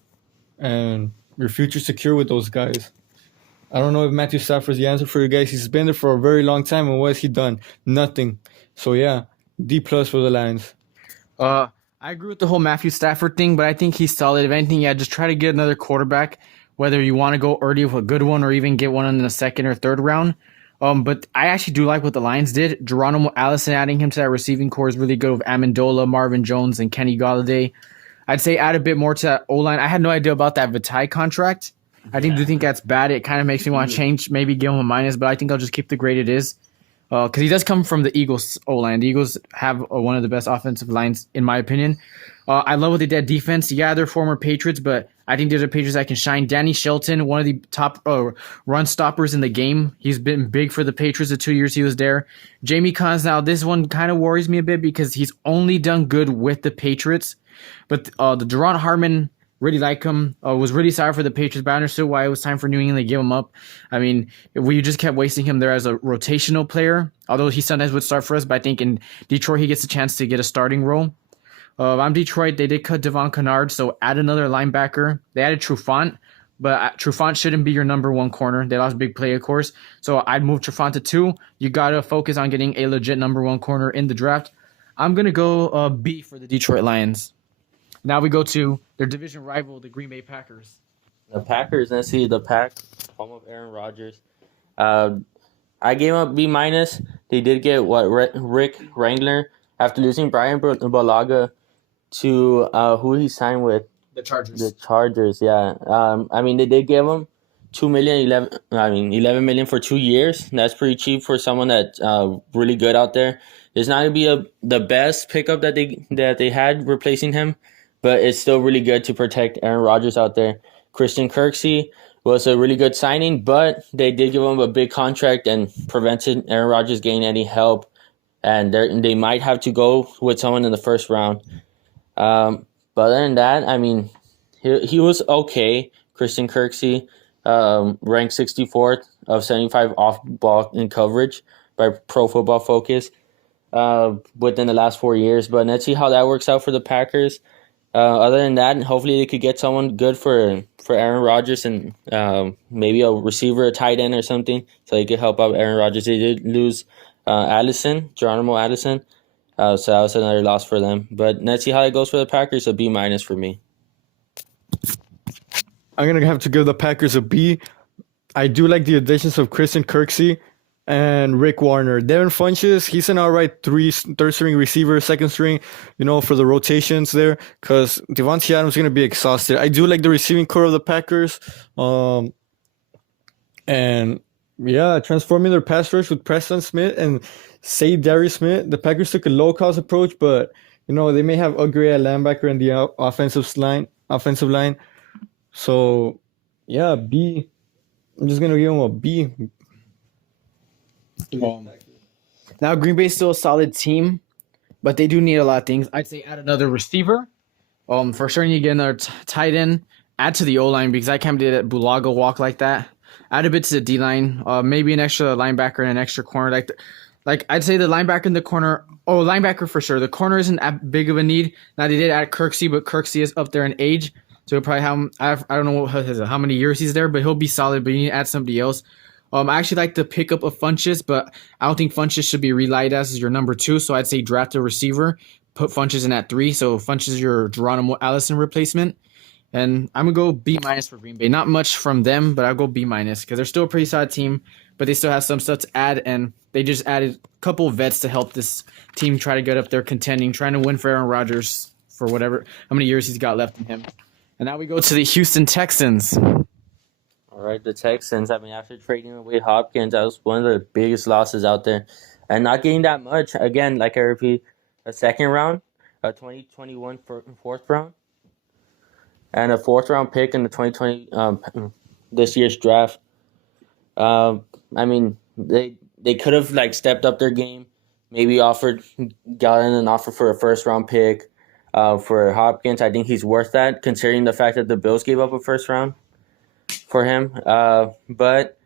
and your future's secure with those guys. I don't know if Matthew Stafford's the answer for you guys. He's been there for a very long time, and what has he done? Nothing. So yeah, D plus for the Lions. I agree with the whole Matthew Stafford thing, but I think he's solid. If anything, yeah, just try to get another quarterback, whether you want to go early with a good one or even get one in the second or third round. But I actually do like what the Lions did. Geronimo Allison, adding him to that receiving core is really good with Amendola, Marvin Jones, and Kenny Golladay. I'd say add a bit more to that O-line. I had no idea about that Vitae contract. I do think that's bad. It kind of makes me want to change, maybe give him a minus, but I think I'll just keep the grade it is. Because he does come from the Eagles O-line. The Eagles have one of the best offensive lines, in my opinion. I love what they did defense. Yeah, they're former Patriots, but I think they're the Patriots that can shine. Danny Shelton, one of the top run stoppers in the game. He's been big for the Patriots the 2 years he was there. Jamie Collins, now this one kind of worries me a bit because he's only done good with the Patriots. But the Duron Harmon, really like him. Was really sorry for the Patriots, but I understood why it was time for New England to give him up. I mean, we just kept wasting him there as a rotational player, although he sometimes would start for us, but I think in Detroit he gets a chance to get a starting role. I'm Detroit. They did cut Devon Kennard, so add another linebacker. They added Trufant, but Trufant shouldn't be your number one corner. They lost big play, of course. So I'd move Trufant to 2. You got to focus on getting a legit number one corner in the draft. I'm going to go B for the Detroit Lions. Now we go to their division rival, the Green Bay Packers. The Packers, let's see, the Pack, home of Aaron Rodgers. I gave them a B minus. They did get Rick Wrangler after losing Brian Bulaga to who he signed with. The Chargers. The Chargers, yeah. I mean, they did give him $11 million for 2 years. That's pretty cheap for someone that's really good out there. It's not gonna be the best pickup that they had replacing him, but it's still really good to protect Aaron Rodgers out there. Christian Kirksey was a really good signing, but they did give him a big contract and prevented Aaron Rodgers getting any help. And they might have to go with someone in the first round. But other than that, I mean, he was okay. Christian Kirksey, ranked 64th of 75 off ball in coverage by Pro Football Focus within the last 4 years. But let's see how that works out for the Packers. Other than that, hopefully they could get someone good for Aaron Rodgers and maybe a receiver, a tight end or something, so they could help out Aaron Rodgers. They did lose Geronimo Addison. So that was another loss for them. But let's see how it goes for the Packers. A B minus for me. I'm going to have to give the Packers a B. I do like the additions of Christian Kirksey and Rick Warner. Devin Funchess, he's an alright third-string receiver, second string, for the rotations there, because Devontae Adams is going to be exhausted. I do like the receiving core of the Packers. And yeah, transforming their pass rush with Preston Smith and say Darius Smith. The Packers took a low-cost approach, but they may have Ugray at linebacker in the offensive line. So yeah, B. I'm just gonna give them a B. Now Green Bay's still a solid team, but they do need a lot of things. I'd say add another receiver. For sure, you get another tight end. Add to the O line because I can't believe that Bulaga walk like that. Add a bit to the D line. Maybe an extra linebacker and an extra corner. Like I'd say the linebacker in the corner. Oh, linebacker for sure. The corner isn't that big of a need. Now they did add Kirksey, but Kirksey is up there in age, so he'll probably have I don't know how many years he's there, but he'll be solid. But you need to add somebody else. I actually like the pickup of Funches, but I don't think Funches should be relied as your number 2. So I'd say draft a receiver, put Funches in at 3. So Funches is your Geronimo Allison replacement. And I'm gonna go B minus for Green Bay. Not much from them, but I'll go B minus because they're still a pretty solid team, but they still have some stuff to add, and they just added a couple of vets to help this team try to get up there contending, trying to win for Aaron Rodgers for whatever how many years he's got left in him. And now we go to the Houston Texans. All right, the Texans. I mean, after trading away Hopkins, that was one of the biggest losses out there, and not getting that much. Again, like I repeat, a second round, a 2021 fourth round, and a fourth round pick in the 2020 this year's draft. I mean, they could have like stepped up their game, maybe gotten an offer for a first round pick for Hopkins. I think he's worth that, considering the fact that the Bills gave up a first round for him. But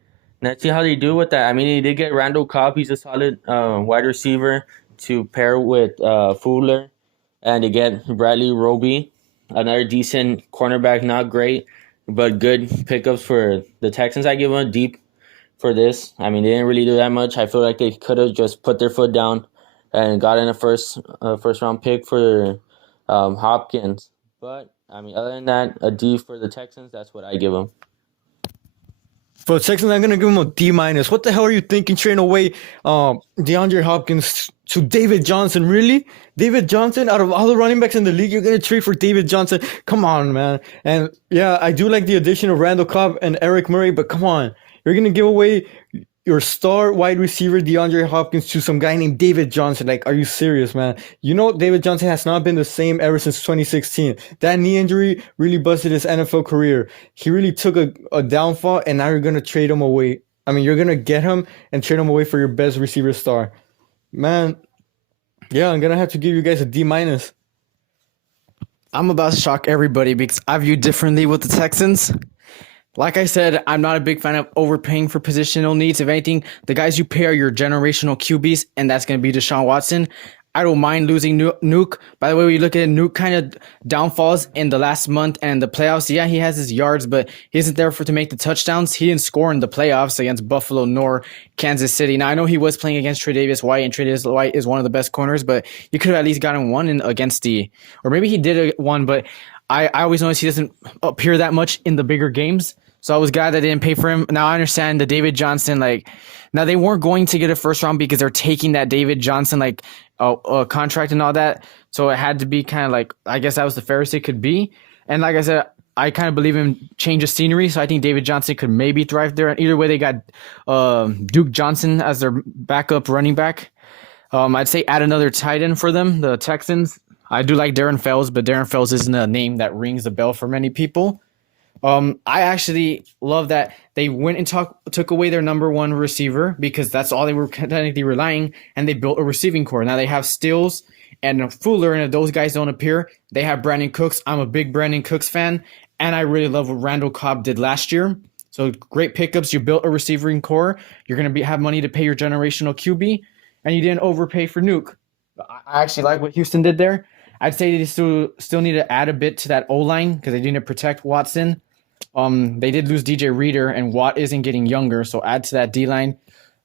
let's see how they do with that. I mean, he did get Randall Cobb. He's a solid wide receiver to pair with Fuller, and to get Bradley Roby, another decent cornerback. Not great, but good pickups for the Texans. I give them a deep for this. I mean, they didn't really do that much. I feel like they could have just put their foot down and gotten a first round pick for Hopkins. But I mean, other than that, a D for the Texans. That's what I give them. For the Texans, I'm gonna give him a D minus. What the hell are you thinking, trading away DeAndre Hopkins to David Johnson? Really? David Johnson, out of all the running backs in the league, you're gonna trade for David Johnson? Come on, man. And yeah, I do like the addition of Randall Cobb and Eric Murray, but come on. You're gonna give away your star wide receiver DeAndre Hopkins to some guy named David Johnson. Like, are you serious, man? You know David Johnson has not been the same ever since 2016. That knee injury really busted his NFL career. He really took a downfall, and now you're going to trade him away. I mean, you're going to get him and trade him away for your best receiver star. Man, yeah, I'm going to have to give you guys a D minus. I'm about to shock everybody because I view differently with the Texans. Like I said, I'm not a big fan of overpaying for positional needs. If anything, the guys you pay are your generational QBs, and that's going to be Deshaun Watson. I don't mind losing Nuke. By the way, we look at Nuke kind of downfalls in the last month and the playoffs. Yeah, he has his yards, but he isn't there to make the touchdowns. He didn't score in the playoffs against Buffalo nor Kansas City. Now, I know he was playing against Tre'Davious White, and Tre'Davious White is one of the best corners, but you could have at least gotten one against or maybe he did one, but I always notice he doesn't appear that much in the bigger games. So I was glad that they didn't pay for him. Now I understand the David Johnson, now they weren't going to get a first round because they're taking that David Johnson, contract and all that. So it had to be kind of I guess that was the fairest it could be. And like I said, I kind of believe in change of scenery. So I think David Johnson could maybe thrive there. And either way, they got Duke Johnson as their backup running back. I'd say add another tight end for them, the Texans. I do like Darren Fells, but Darren Fells isn't a name that rings a bell for many people. I actually love that they went and took away their number 1 receiver because that's all they were technically relying, and they built a receiving core. Now they have Stills and Fuller, and if those guys don't appear, they have Brandon Cooks. I'm a big Brandon Cooks fan, and I really love what Randall Cobb did last year. So great pickups. You built a receiving core. You're going to have money to pay your generational QB, and you didn't overpay for Nuke. I actually like what Houston did there. I'd say they still need to add a bit to that O-line because they need to protect Watson. They did lose DJ Reader, and Watt isn't getting younger, so add to that D-line.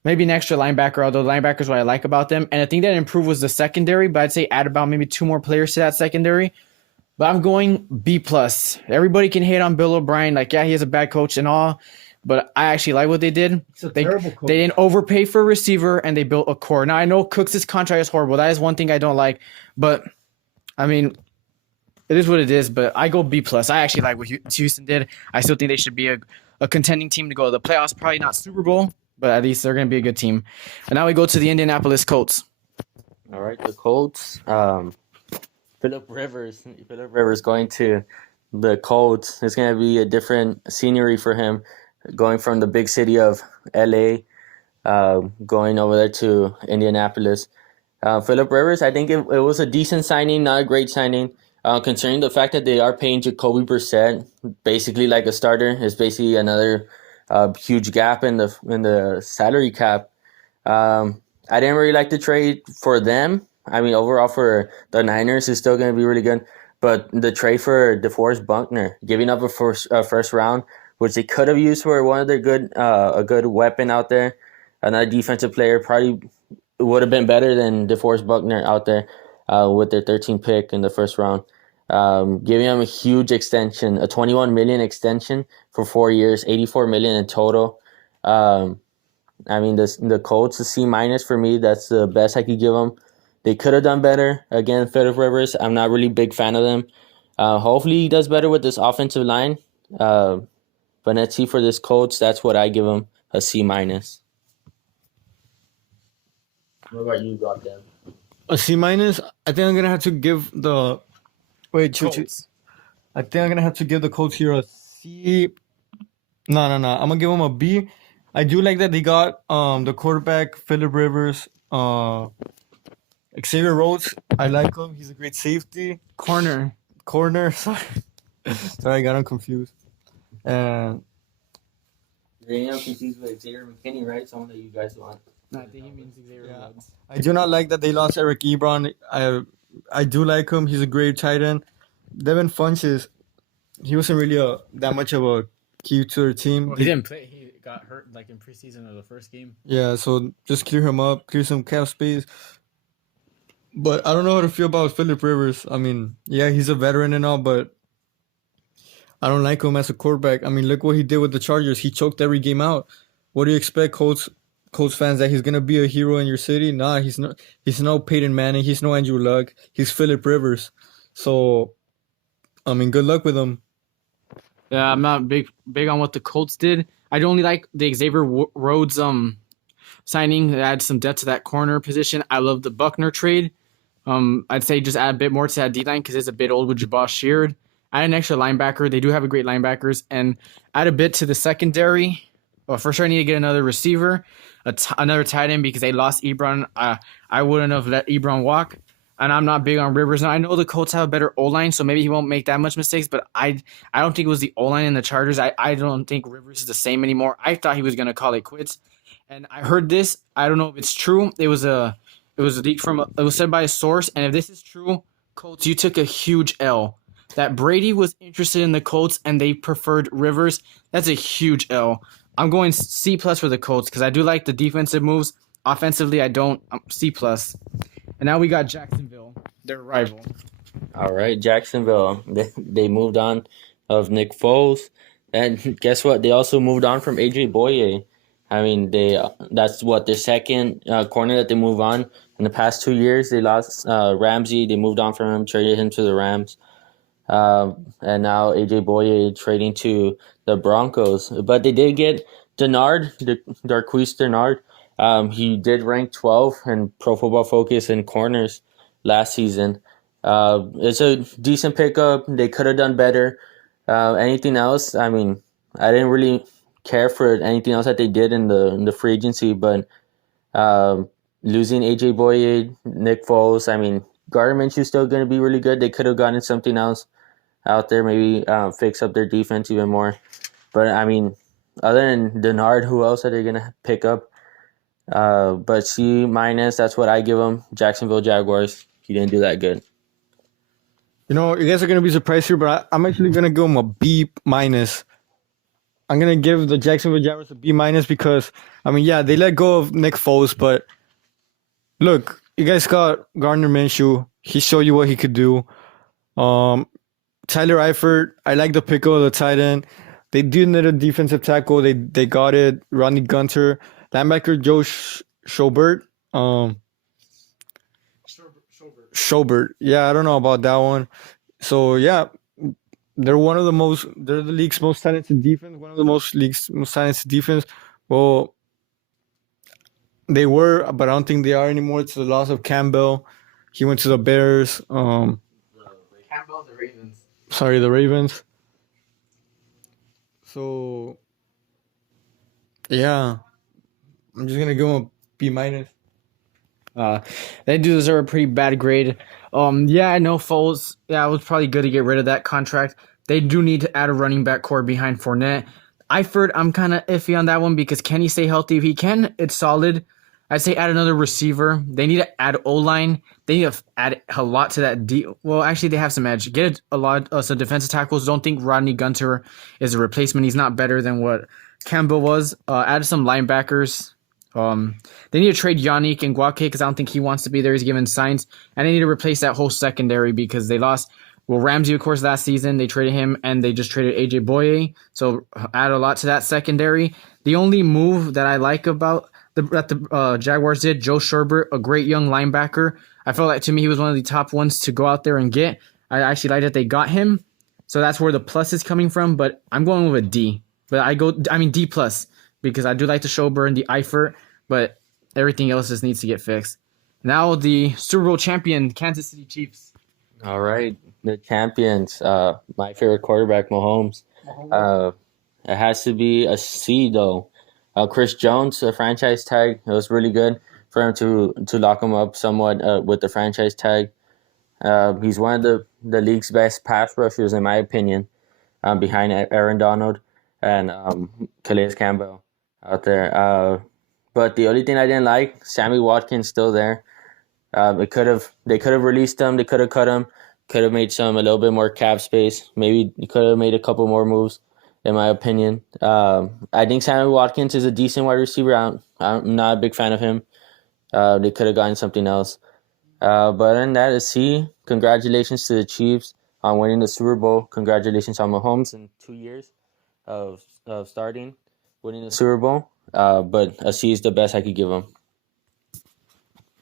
Maybe an extra linebacker, although linebackers what I like about them. And I think that improved was the secondary, but I'd say add about maybe 2 more players to that secondary. But I'm going B+. Everybody can hate on Bill O'Brien. He has a bad coach and all, but I actually like what they did. They didn't overpay for a receiver, and they built a core. Now, I know Cooks' contract is horrible. That is one thing I don't like, but, I mean, it is what it is, but I go B+. I actually like what Houston did. I still think they should be a contending team to go to the playoffs. Probably not Super Bowl, but at least they're going to be a good team. And now we go to the Indianapolis Colts. All right, the Colts. Phillip Rivers going to the Colts. It's going to be a different scenery for him, going from the big city of LA going over there to Indianapolis. Philip Rivers, I think it was a decent signing, not a great signing. Considering the fact that they are paying Jacoby Brissett basically like a starter, is basically another huge gap in the salary cap. I didn't really like the trade for them. I mean, overall for the Niners is still going to be really good, but the trade for DeForest Buckner, giving up a first round, which they could have used for one of their a good weapon out there, another defensive player, probably would have been better than DeForest Buckner out there with their 13th pick in the first round. Giving him a huge extension, a 21 million extension for 4 years, 84 million in total. I mean, the Colts, a C minus for me. That's the best I could give them. They could have done better. Again, Philip Rivers, I'm not really a big fan of them. Hopefully, he does better with this offensive line. But let's see for this Colts. That's what I give him, a C minus. What about you, Goddamn? A C minus. I think I'm gonna have to give the. Wait, Colts. I think I'm gonna have to give the Colts here a C. No. I'm gonna give them a B. I do like that they got the quarterback Philip Rivers, Xavier Rhodes. I like him. He's a great safety Corner. Sorry, I got him confused. And You're confused with Xavier McKinney, right? Someone that you guys want. No, I think he means Xavier Yeah. Rhodes. I do not like that they lost Eric Ebron. I do like him. He's a great tight end. Devin Funches, he wasn't really that much of a key to their team. Well, he didn't play. He got hurt like in preseason of the first game. Yeah, so just clear him up, clear some cap space. But I don't know how to feel about Philip Rivers. I mean, yeah, he's a veteran and all, but I don't like him as a quarterback. I mean, look what he did with the Chargers. He choked every game out. What do you expect, Colts fans, that he's gonna be a hero in your city? Nah, he's not. He's no Peyton Manning. He's no Andrew Luck. He's Philip Rivers. So, I mean, good luck with him. Yeah, I'm not big on what the Colts did. I only like the Xavier Rhodes signing that adds some depth to that corner position. I love the Buckner trade. I'd say just add a bit more to that D-line because it's a bit old with Jabal Sheard. Add an extra linebacker. They do have a great linebackers. And add a bit to the secondary. Well, for sure I need to get another receiver, another tight end because they lost Ebron. I wouldn't have let Ebron walk. And I'm not big on Rivers. Now, I know the Colts have a better O-line, so maybe he won't make that much mistakes, but I don't think it was the O-line in the Chargers. I don't think Rivers is the same anymore. I thought he was going to call it quits. And I heard this. I don't know if it's true. It was a leak it was said by a source, and if this is true, Colts, you took a huge L. That Brady was interested in the Colts and they preferred Rivers. That's a huge L. I'm going C plus for the Colts because I do like the defensive moves. Offensively, I don't. C plus. And now we got Jacksonville, their rival. All right, Jacksonville. They moved on of Nick Foles, and guess what? They also moved on from AJ Boye. I mean, that's what their second corner that they move on. In the past 2 years, they lost Ramsey. They moved on from him, traded him to the Rams, and now AJ Boye trading to the Broncos. But they did get Denard, Darquise Denard. He did rank 12 in Pro Football Focus in corners last season. It's a decent pickup. They could have done better. Anything else? I mean, I didn't really care for anything else that they did in the free agency, but losing AJ Boye, Nick Foles, I mean, Gardner Minshew's still going to be really good. They could have gotten something else out there, maybe fix up their defense even more. But I mean, other than Denard, who else are they going to pick up? But C minus, that's what I give them. Jacksonville Jaguars. He didn't do that good. You know, you guys are gonna be surprised here, but I'm actually gonna give them a B minus. I'm gonna give the Jacksonville Jaguars a B minus because I mean, yeah, they let go of Nick Foles, but look, you guys got Gardner Minshew. He showed you what he could do. Tyler Eifert, I like the pick of the tight end. They do need a defensive tackle. They got it. Rodney Gunter, linebacker Joe Schobert. Schobert. Yeah, I don't know about that one. So yeah, they're the league's most talented defense. One of the league's most talented defense. Well, they were, but I don't think they are anymore. It's the loss of Campbell. He went to the Bears. Campbell, the Ravens. Sorry, the Ravens. So, yeah. I'm just gonna give him a B minus. Uh, they do deserve a pretty bad grade. Yeah, I know Foles. Yeah, it was probably good to get rid of that contract. They do need to add a running back core behind Fournette. Eifert, I'm kind of iffy on that one because can he stay healthy? If he can, it's solid. I'd say add another receiver. They need to add O line. They need to add a lot to that. Well, actually, they have some edge. Get a lot some defensive tackles. Don't think Rodney Gunter is a replacement. He's not better than what Campbell was. Add some linebackers. They need to trade Yannick Ngakoue because I don't think he wants to be there. He's given signs, and they need to replace that whole secondary because they lost. Well, Ramsey, of course, last season they traded him, and they just traded AJ Boye. So add a lot to that secondary. The only move that I like about the Jaguars did, Joe Sherbert, a great young linebacker. I felt like to me he was one of the top ones to go out there and get. I actually like that they got him, so that's where the plus is coming from. But I'm going with a D. But D plus because I do like the Sherbert, the Eifert, but everything else just needs to get fixed. Now the Super Bowl champion, Kansas City Chiefs. All right, the champions. My favorite quarterback, Mahomes. It has to be a C though. Chris Jones, a franchise tag. It was really good for him to lock him up somewhat with the franchise tag. He's one of the league's best pass rushers, in my opinion, behind Aaron Donald and Calais Campbell out there. But the only thing I didn't like, Sammy Watkins still there. They could have released him. They could have cut him. Could have made a little bit more cap space. Maybe you could have made a couple more moves, in my opinion. I think Sammy Watkins is a decent wide receiver. I'm not a big fan of him. They could have gotten something else. But other than that, is C. Congratulations to the Chiefs on winning the Super Bowl. Congratulations on Mahomes in 2 years of starting, winning the Super Bowl. But a C is the best I could give them.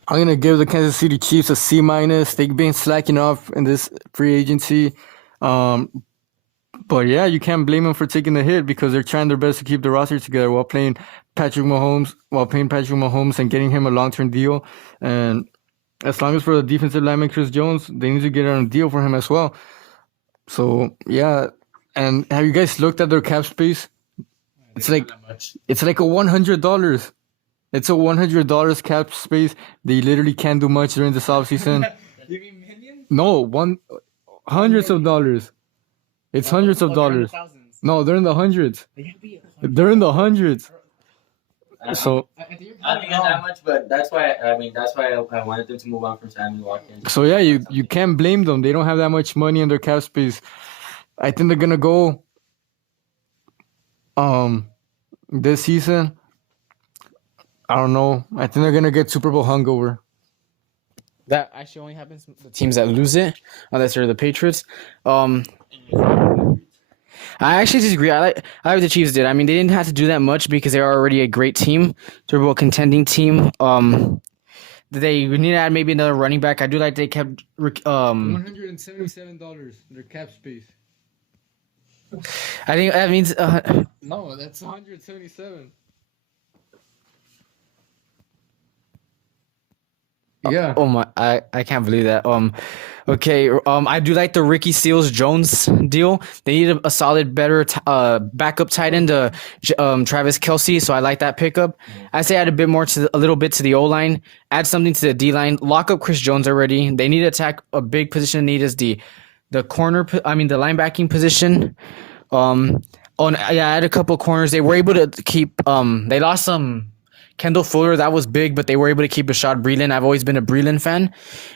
I'm gonna give the Kansas City Chiefs a C minus. They've been slacking off in this free agency. But yeah, you can't blame them for taking the hit because they're trying their best to keep the roster together while paying Patrick Mahomes and getting him a long-term deal. And as long as for the defensive lineman Chris Jones, they need to get on a deal for him as well. So yeah, and have you guys looked at their cap space? It's like $100. It's a $100 cap space. They literally can't do much during this offseason. You mean millions? No, hundreds of dollars. It's hundreds of dollars. Thousands. No, they're in the hundreds. They can't be They're in the hundreds. So I think it's that much, but that's why I wanted them to move on from Sammy Watkins. So yeah, you can't blame them. They don't have that much money in their cap space. I think they're gonna go this season. I don't know. I think they're gonna get Super Bowl hungover. That actually only happens with the teams that lose it, unless they're the Patriots. I actually disagree. I like what the Chiefs did. I mean, they didn't have to do that much because they're already a great team, Super Bowl contending team. They need to add maybe another running back. I do like they kept $177 their cap space. I think that means No, that's 177. Yeah. oh my, I can't believe that. Okay. I do like the Ricky Seals-Jones deal. They need a solid, better backup tight end to Travis Kelce. So I like that pickup. I say add a little bit to the O line. Add something to the D line. Lock up Chris Jones already. They need to attack a big position. Need is the corner. The linebacking position. Add a couple corners. They were able to keep. They lost some. Kendall Fuller, that was big, but they were able to keep Rashad Breeland. I've always been a Breeland fan,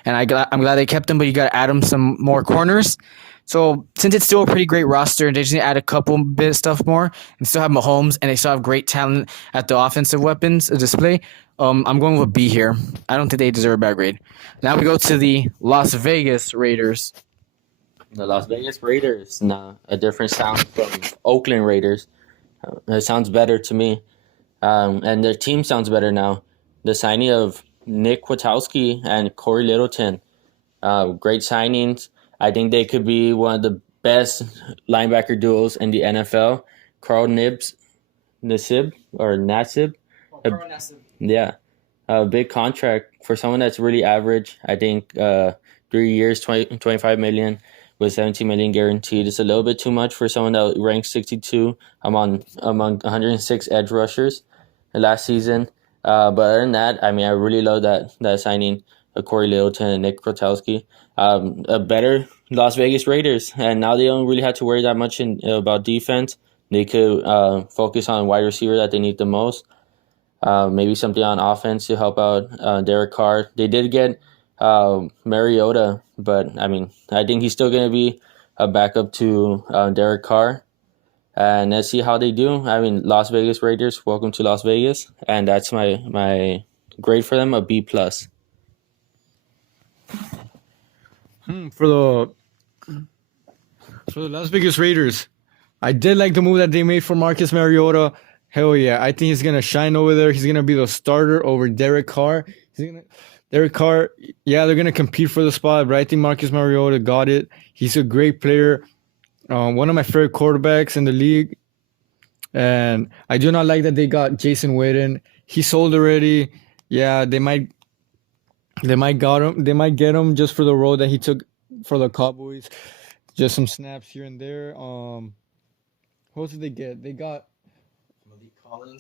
and I'm glad they kept him, but you got to add him some more corners. So since it's still a pretty great roster, they just need to add a couple bit of stuff more and still have Mahomes, and they still have great talent at the offensive weapons display. I'm going with a B here. I don't think they deserve a bad grade. Now we go to the Las Vegas Raiders. The Las Vegas Raiders, a different sound from Oakland Raiders. It sounds better to me. And their team sounds better now. The signing of Nick Kwiatkowski and Corey Littleton, great signings. I think they could be one of the best linebacker duos in the NFL. Carl Nassib. Yeah, a big contract for someone that's really average. I think 3 years, 25 million with 17 million guaranteed. It's a little bit too much for someone that ranked 62 among 106 edge rushers last season. But other than that, I mean, I really love that signing of Corey Littleton and Nick Krotowski. A better Las Vegas Raiders, and now they don't really have to worry that much about defense. They could focus on wide receiver that they need the most. Maybe something on offense to help out Derek Carr. They did get Mariota, but I mean, I think he's still going to be a backup to Derek Carr. And let's see how they do. I mean, Las Vegas Raiders, welcome to Las Vegas, and that's my grade for them, a B plus. For the Las Vegas Raiders, I did like the move that they made for Marcus Mariota. Hell yeah, I think he's gonna shine over there. He's gonna be the starter over Derek Carr. Derek Carr, yeah, they're gonna compete for the spot, but I think Marcus Mariota got it. He's a great player, one of my favorite quarterbacks in the league, and I do not like that they got Jason Witten. He sold already. Yeah, they might got him. They might get him just for the role that he took for the Cowboys. Just some snaps here and there. Who else did they get? They got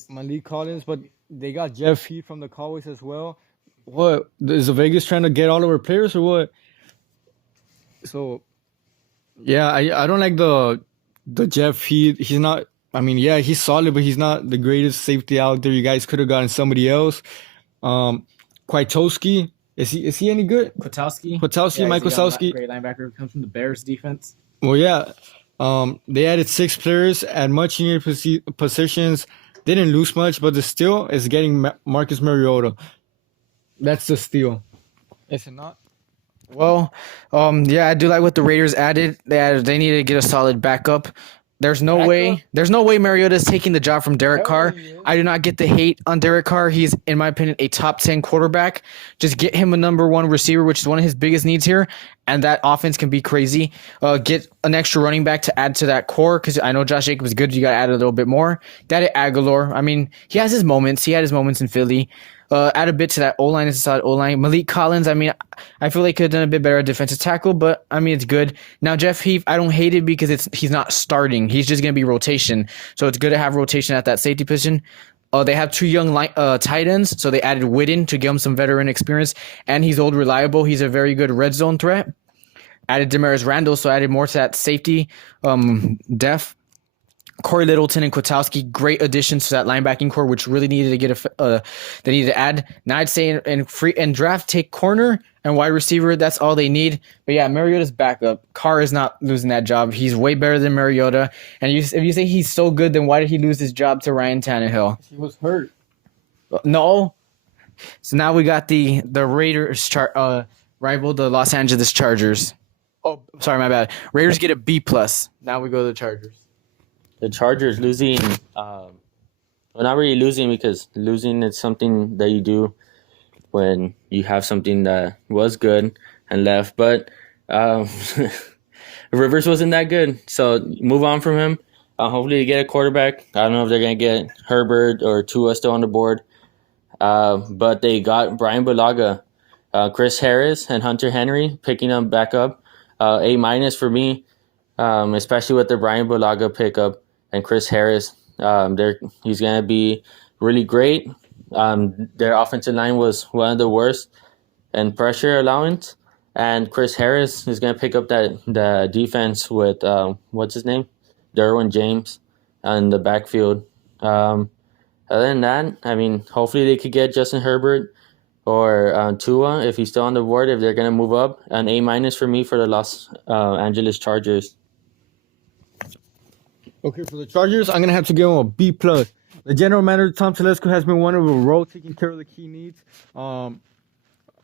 Malik Collins, but they got Jeff Heath from the Cowboys as well. What is the Vegas trying to get all of our players or what? So, yeah, I don't like the Jeff Heath. He's not. I mean, yeah, he's solid, but he's not the greatest safety out there. You guys could have gotten somebody else. Kwiatkowski. Is he any good? Kwiatkowski, Mike Kwiatkowski. great linebacker, comes from the Bears defense. Well, yeah. They added 6 players at much needed positions. They didn't lose much, but the steal is getting Marcus Mariota. That's the steal. Is it not? Well, yeah, I do like what the Raiders added. They needed to get a solid backup. There's no way Mariota is taking the job from Derek Carr. I do not get the hate on Derek Carr. He's, in my opinion, a top 10 quarterback. Just get him a number 1 receiver, which is one of his biggest needs here, and that offense can be crazy. Get an extra running back to add to that core, because I know Josh Jacobs is good. You got to add a little bit more. That Aguilar. I mean, he has his moments. He had his moments in Philly. Add a bit to that O-line. It's a solid O-line. Malik Collins, I mean, I feel like could have done a bit better at defensive tackle, but, I mean, it's good. Now, Jeff Heath, I don't hate it because he's not starting. He's just going to be rotation. So it's good to have rotation at that safety position. They have 2 young tight ends, so they added Witten to give him some veteran experience, and he's old reliable. He's a very good red zone threat. Added Damaris Randall, so added more to that safety depth. Corey Littleton and Kwiatkowski, great additions to that linebacking core, which really needed to they needed to add. Now I'd say in draft, take corner and wide receiver. That's all they need. But yeah, Mariota's backup. Carr is not losing that job. He's way better than Mariota. And if you say he's so good, then why did he lose his job to Ryan Tannehill? He was hurt. No. So now we got the Raiders rival the Los Angeles Chargers. Oh, sorry, my bad. Raiders get a B plus. Now we go to the Chargers. The Chargers losing, well, not really losing, because losing is something that you do when you have something that was good and left. But Rivers wasn't that good, so move on from him. Hopefully they get a quarterback. I don't know if they're going to get Herbert or Tua still on the board. But they got Brian Bulaga, Chris Harris, and Hunter Henry picking them back up. A- for me, especially with the Brian Bulaga pickup. And Chris Harris, he's going to be really great. Their offensive line was one of the worst in pressure allowance. And Chris Harris is going to pick up the defense with, what's his name? Derwin James in the backfield. Other than that, I mean, hopefully they could get Justin Herbert or Tua if he's still on the board, if they're going to move up. An A- for me for the Los Angeles Chargers. Okay, for the Chargers, I'm going to have to give them a B+. The general manager, Tom Telesco, has been one of a role taking care of the key needs. Turner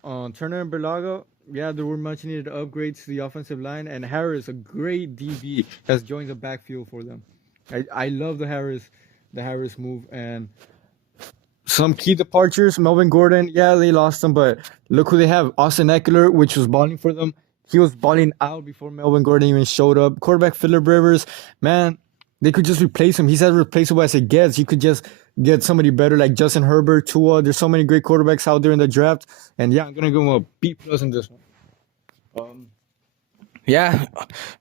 and Bulaga, yeah, there were much needed upgrades to the offensive line. And Harris, a great DB, has joined the backfield for them. I love the Harris move. And some key departures, Melvin Gordon, yeah, they lost him, but look who they have. Austin Eckler, which was balling for them. He was balling out before Melvin Gordon even showed up. Quarterback Phillip Rivers, man, they could just replace him. He's as replaceable as it gets. You could just get somebody better like Justin Herbert, Tua. There's so many great quarterbacks out there in the draft. And yeah, I'm going to go with a B+ in this one. Yeah,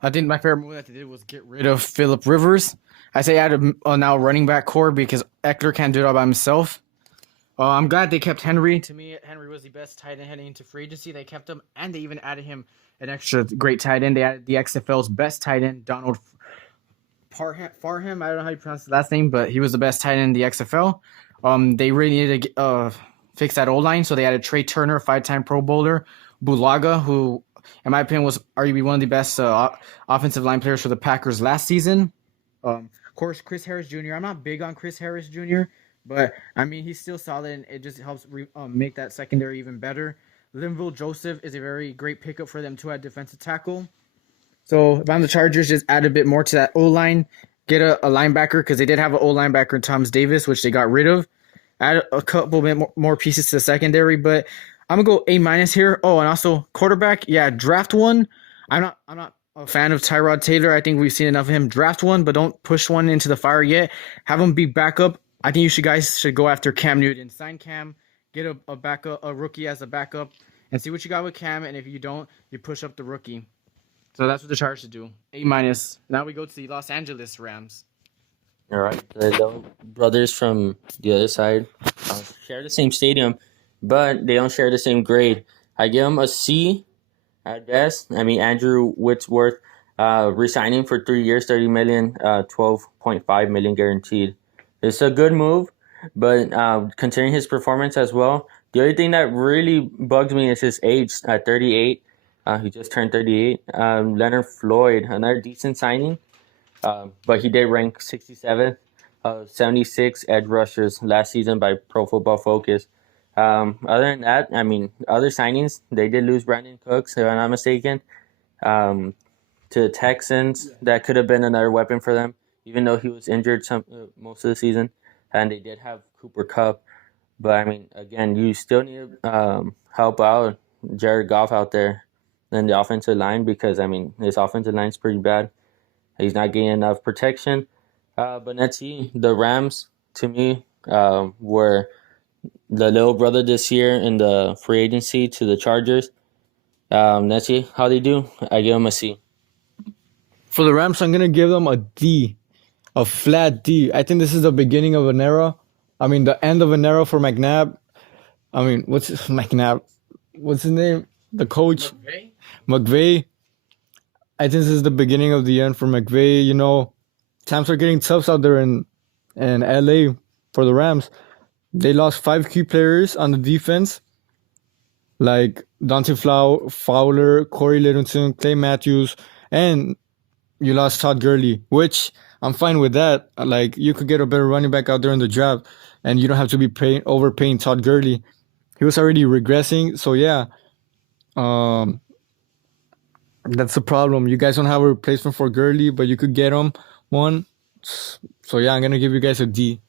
I think my favorite move that they did was get rid of Phillip Rivers. I say add a now running back core because Eckler can't do it all by himself. I'm glad they kept Henry. To me, Henry was the best tight end heading into free agency. They kept him, and they even added him an extra great tight end. They added the XFL's best tight end, Donald Farham. I don't know how you pronounce his last name, but he was the best tight end in the XFL. They really needed to fix that O-line, so they added Trey Turner, 5-time Pro Bowler, Bulaga, who, in my opinion, was arguably one of the best offensive line players for the Packers last season. Of course, Chris Harris Jr. I'm not big on Chris Harris Jr., but I mean he's still solid, and it just helps make that secondary even better. Linville Joseph is a very great pickup for them too at defensive tackle. So if I'm the Chargers, just add a bit more to that O-line. Get a linebacker, because they did have an O linebacker in Thomas Davis, which they got rid of. Add a couple bit more pieces to the secondary, but I'm gonna go A- here. Oh, and also quarterback. Yeah, draft one. I'm not a fan of Tyrod Taylor. I think we've seen enough of him. Draft one, but don't push one into the fire yet. Have him be backup. I think you guys should go after Cam Newton. Sign Cam, get a backup, a rookie as a backup, and see what you got with Cam. And if you don't, you push up the rookie. So that's what the Chargers should do. A-. Now we go to the Los Angeles Rams. All right, the brothers from the other side share the same stadium, but they don't share the same grade. I give them a C at best. I mean, Andrew Whitworth resigning for 3 years, 30 million, 12.5 million guaranteed. It's a good move, but considering his performance as well, the only thing that really bugs me is his age at 38. He just turned 38. Leonard Floyd, another decent signing, but he did rank 67th of 76 edge rushers last season by Pro Football Focus. Other than that, I mean, other signings, they did lose Brandon Cooks, if I'm not mistaken, to the Texans. That could have been another weapon for them, even though he was injured most of the season. And they did have Cooper Kupp. But, I mean, again, you still need to help out Jared Goff out there in the offensive line, because, I mean, his offensive line is pretty bad. He's not getting enough protection. But let's see. The Rams, to me, were the little brother this year in the free agency to the Chargers. Let's see how they do. I give them a C. For the Rams, I'm gonna give them a D, a flat D. I think this is the beginning of an era. I mean, the end of an era for McNabb. I mean, what's McNabb? What's his name? The coach, McVay. I think this is the beginning of the end for McVay. You know, times are getting tough out there in LA for the Rams. They lost 5 key players on the defense, like Dante Fowler, Corey Littleton, Clay Matthews, and you lost Todd Gurley, which I'm fine with that. Like, you could get a better running back out there in the draft, and you don't have to be overpaying Todd Gurley. He was already regressing, so yeah. That's the problem. You guys don't have a replacement for Gurley, but you could get him one. So yeah, I'm gonna give you guys a D.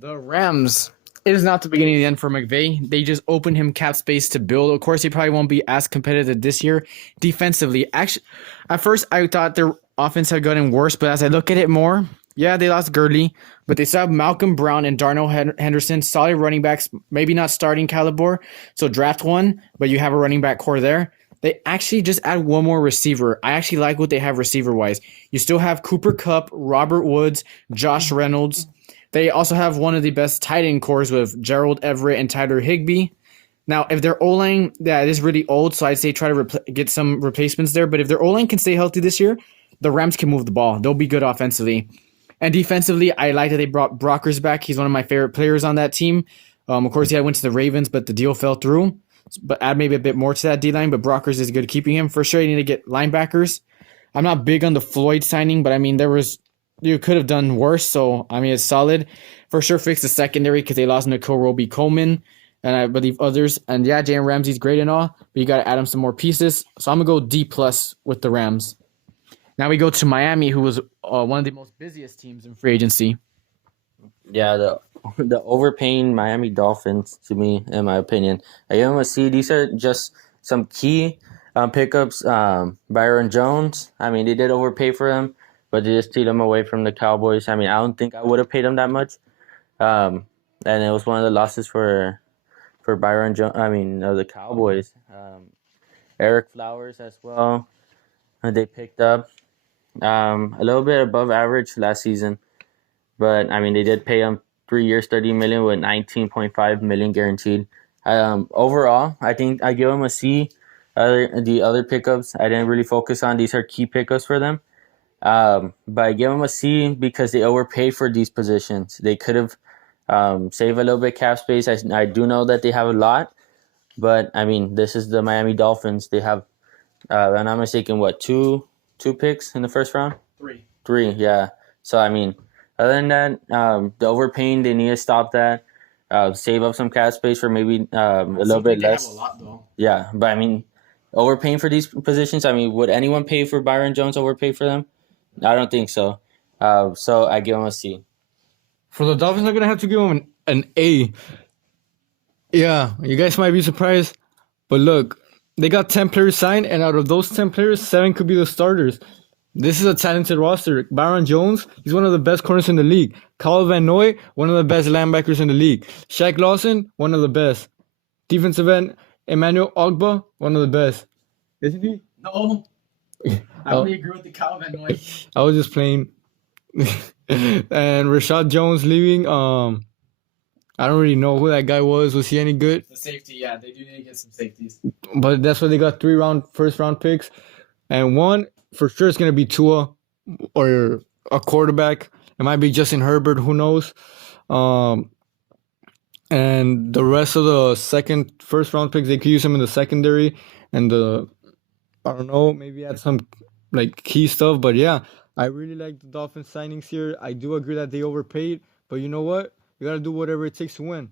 The Rams. It is not the beginning of the end for McVay. They just opened him cap space to build. Of course, he probably won't be as competitive this year defensively. Actually, at first I thought their offense had gotten worse, but as I look at it more, yeah, they lost Gurley, but they still have Malcolm Brown and Darnell Henderson, solid running backs, maybe not starting caliber. So draft one, but you have a running back core there. They actually just add one more receiver. I actually like what they have receiver-wise. You still have Cooper Kupp, Robert Woods, Josh Reynolds. They also have one of the best tight end cores with Gerald Everett and Tyler Higbee. Now, if their O-line, it is really old, so I'd say try to get some replacements there. But if their O-line can stay healthy this year, the Rams can move the ball. They'll be good offensively. And defensively, I like that they brought Brockers back. He's one of my favorite players on that team. Of course, he went to the Ravens, but the deal fell through. But add maybe a bit more to that D-line, but Brockers is good at keeping him. For sure, you need to get linebackers. I'm not big on the Floyd signing, but I mean, you could have done worse, so I mean, it's solid. For sure, fix the secondary because they lost Nicole Roby-Coleman and I believe others. And yeah, Jalen Ramsey's great and all, but you got to add him some more pieces. So I'm going to go D+ with the Rams. Now we go to Miami, who was one of the most busiest teams in free agency. Yeah, the overpaying Miami Dolphins, to me, in my opinion. I give them a C. These are just some key pickups. Byron Jones, I mean, they did overpay for him, but they just took him away from the Cowboys. I mean, I don't think I would have paid him that much. And it was one of the losses for Byron Jones. I mean, the Cowboys. Eric Flowers as well. They picked up a little bit above average last season. but I mean they did pay him 3 years, 30 million with 19.5 million guaranteed. Overall, I think I give him a C. The other pickups I didn't really focus on. These are key pickups for them. But I give them a C because they overpaid for these positions. They could have saved a little bit cap space. I do know that they have a lot, but I mean, this is the Miami Dolphins. They have, if I'm not mistaken, what, two picks in the first round? Three, yeah. So I mean, other than that, the overpaying, they need to stop that. Save up some cap space for maybe a little bit less. Have a lot, though. Yeah, but I mean, overpaying for these positions. I mean, would anyone pay for Byron Jones? Overpay for them? I don't think so. So I give him a C. For the Dolphins, I'm gonna have to give them an A. Yeah, you guys might be surprised, but look, they got 10 players signed, and out of those 10 players, 7 could be the starters. This is a talented roster. Byron Jones, he's one of the best corners in the league. Kyle Van Noy, one of the best linebackers in the league. Shaq Lawson, one of the best. Defensive end, Emmanuel Ogba, one of the best. Isn't he? No. I only agree with the Kyle Van Noy. I was just playing. And Rashad Jones leaving. I don't really know who that guy was. Was he any good? The safety, yeah, they do need to get some safeties. But that's why they got 3 first round picks. And one for sure is gonna be Tua or a quarterback. It might be Justin Herbert, who knows. And the rest of the first round picks, they could use them in the secondary and I don't know, maybe add some like key stuff. But yeah, I really like the Dolphins signings here. I do agree that they overpaid, but you know what? You gotta do whatever it takes to win.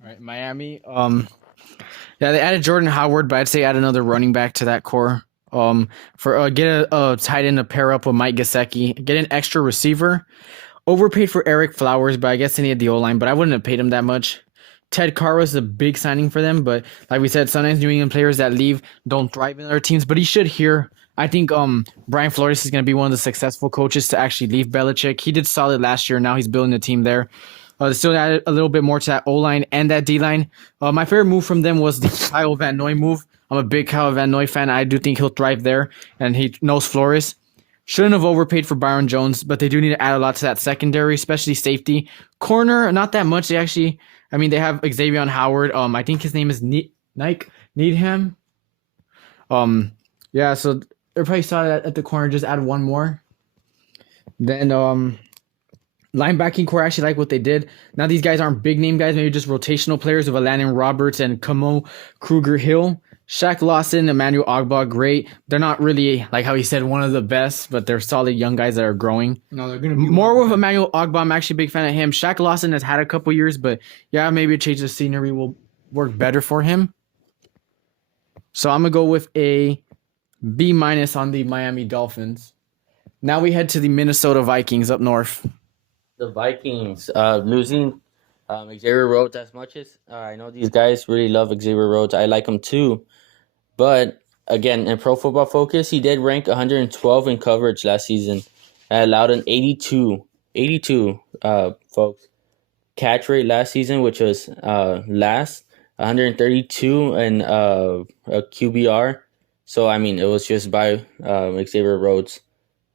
All right, Miami. Yeah, they added Jordan Howard, but I'd say add another running back to that core. For get a tight end to pair up with Mike Gesicki. Get an extra receiver. Overpaid for Eric Flowers, but I guess they needed the O-line, but I wouldn't have paid him that much. Ted Carr was a big signing for them, but like we said, sometimes New England players that leave don't thrive in other teams, but he should here. I think Brian Flores is going to be one of the successful coaches to actually leave Belichick. He did solid last year. Now he's building a team there. They still added a little bit more to that O-line and that D-line. My favorite move from them was the Kyle Van Noy move. I'm a big Kyle Van Noy fan. I do think he'll thrive there, and he knows Flores. Shouldn't have overpaid for Byron Jones, but they do need to add a lot to that secondary, especially safety. Corner, not that much. They have Xavier Howard. I think his name is Nike Needham. Yeah, so they probably saw that at the corner, just add one more. Then linebacking core, I actually like what they did. Now these guys aren't big name guys, maybe just rotational players with Landon Roberts and Kamo Kruger-Hill. Shaq Lawson, Emmanuel Ogba, great. They're not really, like how he said, one of the best, but they're solid young guys that are growing. No, they're going to be more with Emmanuel Ogba. I'm actually a big fan of him. Shaq Lawson has had a couple years, but yeah, maybe a change of scenery will work better for him. So I'm going to go with a B- on the Miami Dolphins. Now we head to the Minnesota Vikings up north. The Vikings losing Xavier Rhodes. As much as I know these guys really love Xavier Rhodes, I like him too. But again, in Pro Football Focus, he did rank 112 in coverage last season. I allowed an 82, folks, catch rate last season, which was last 132 in a QBR. So I mean, it was just by Xavier Rhodes.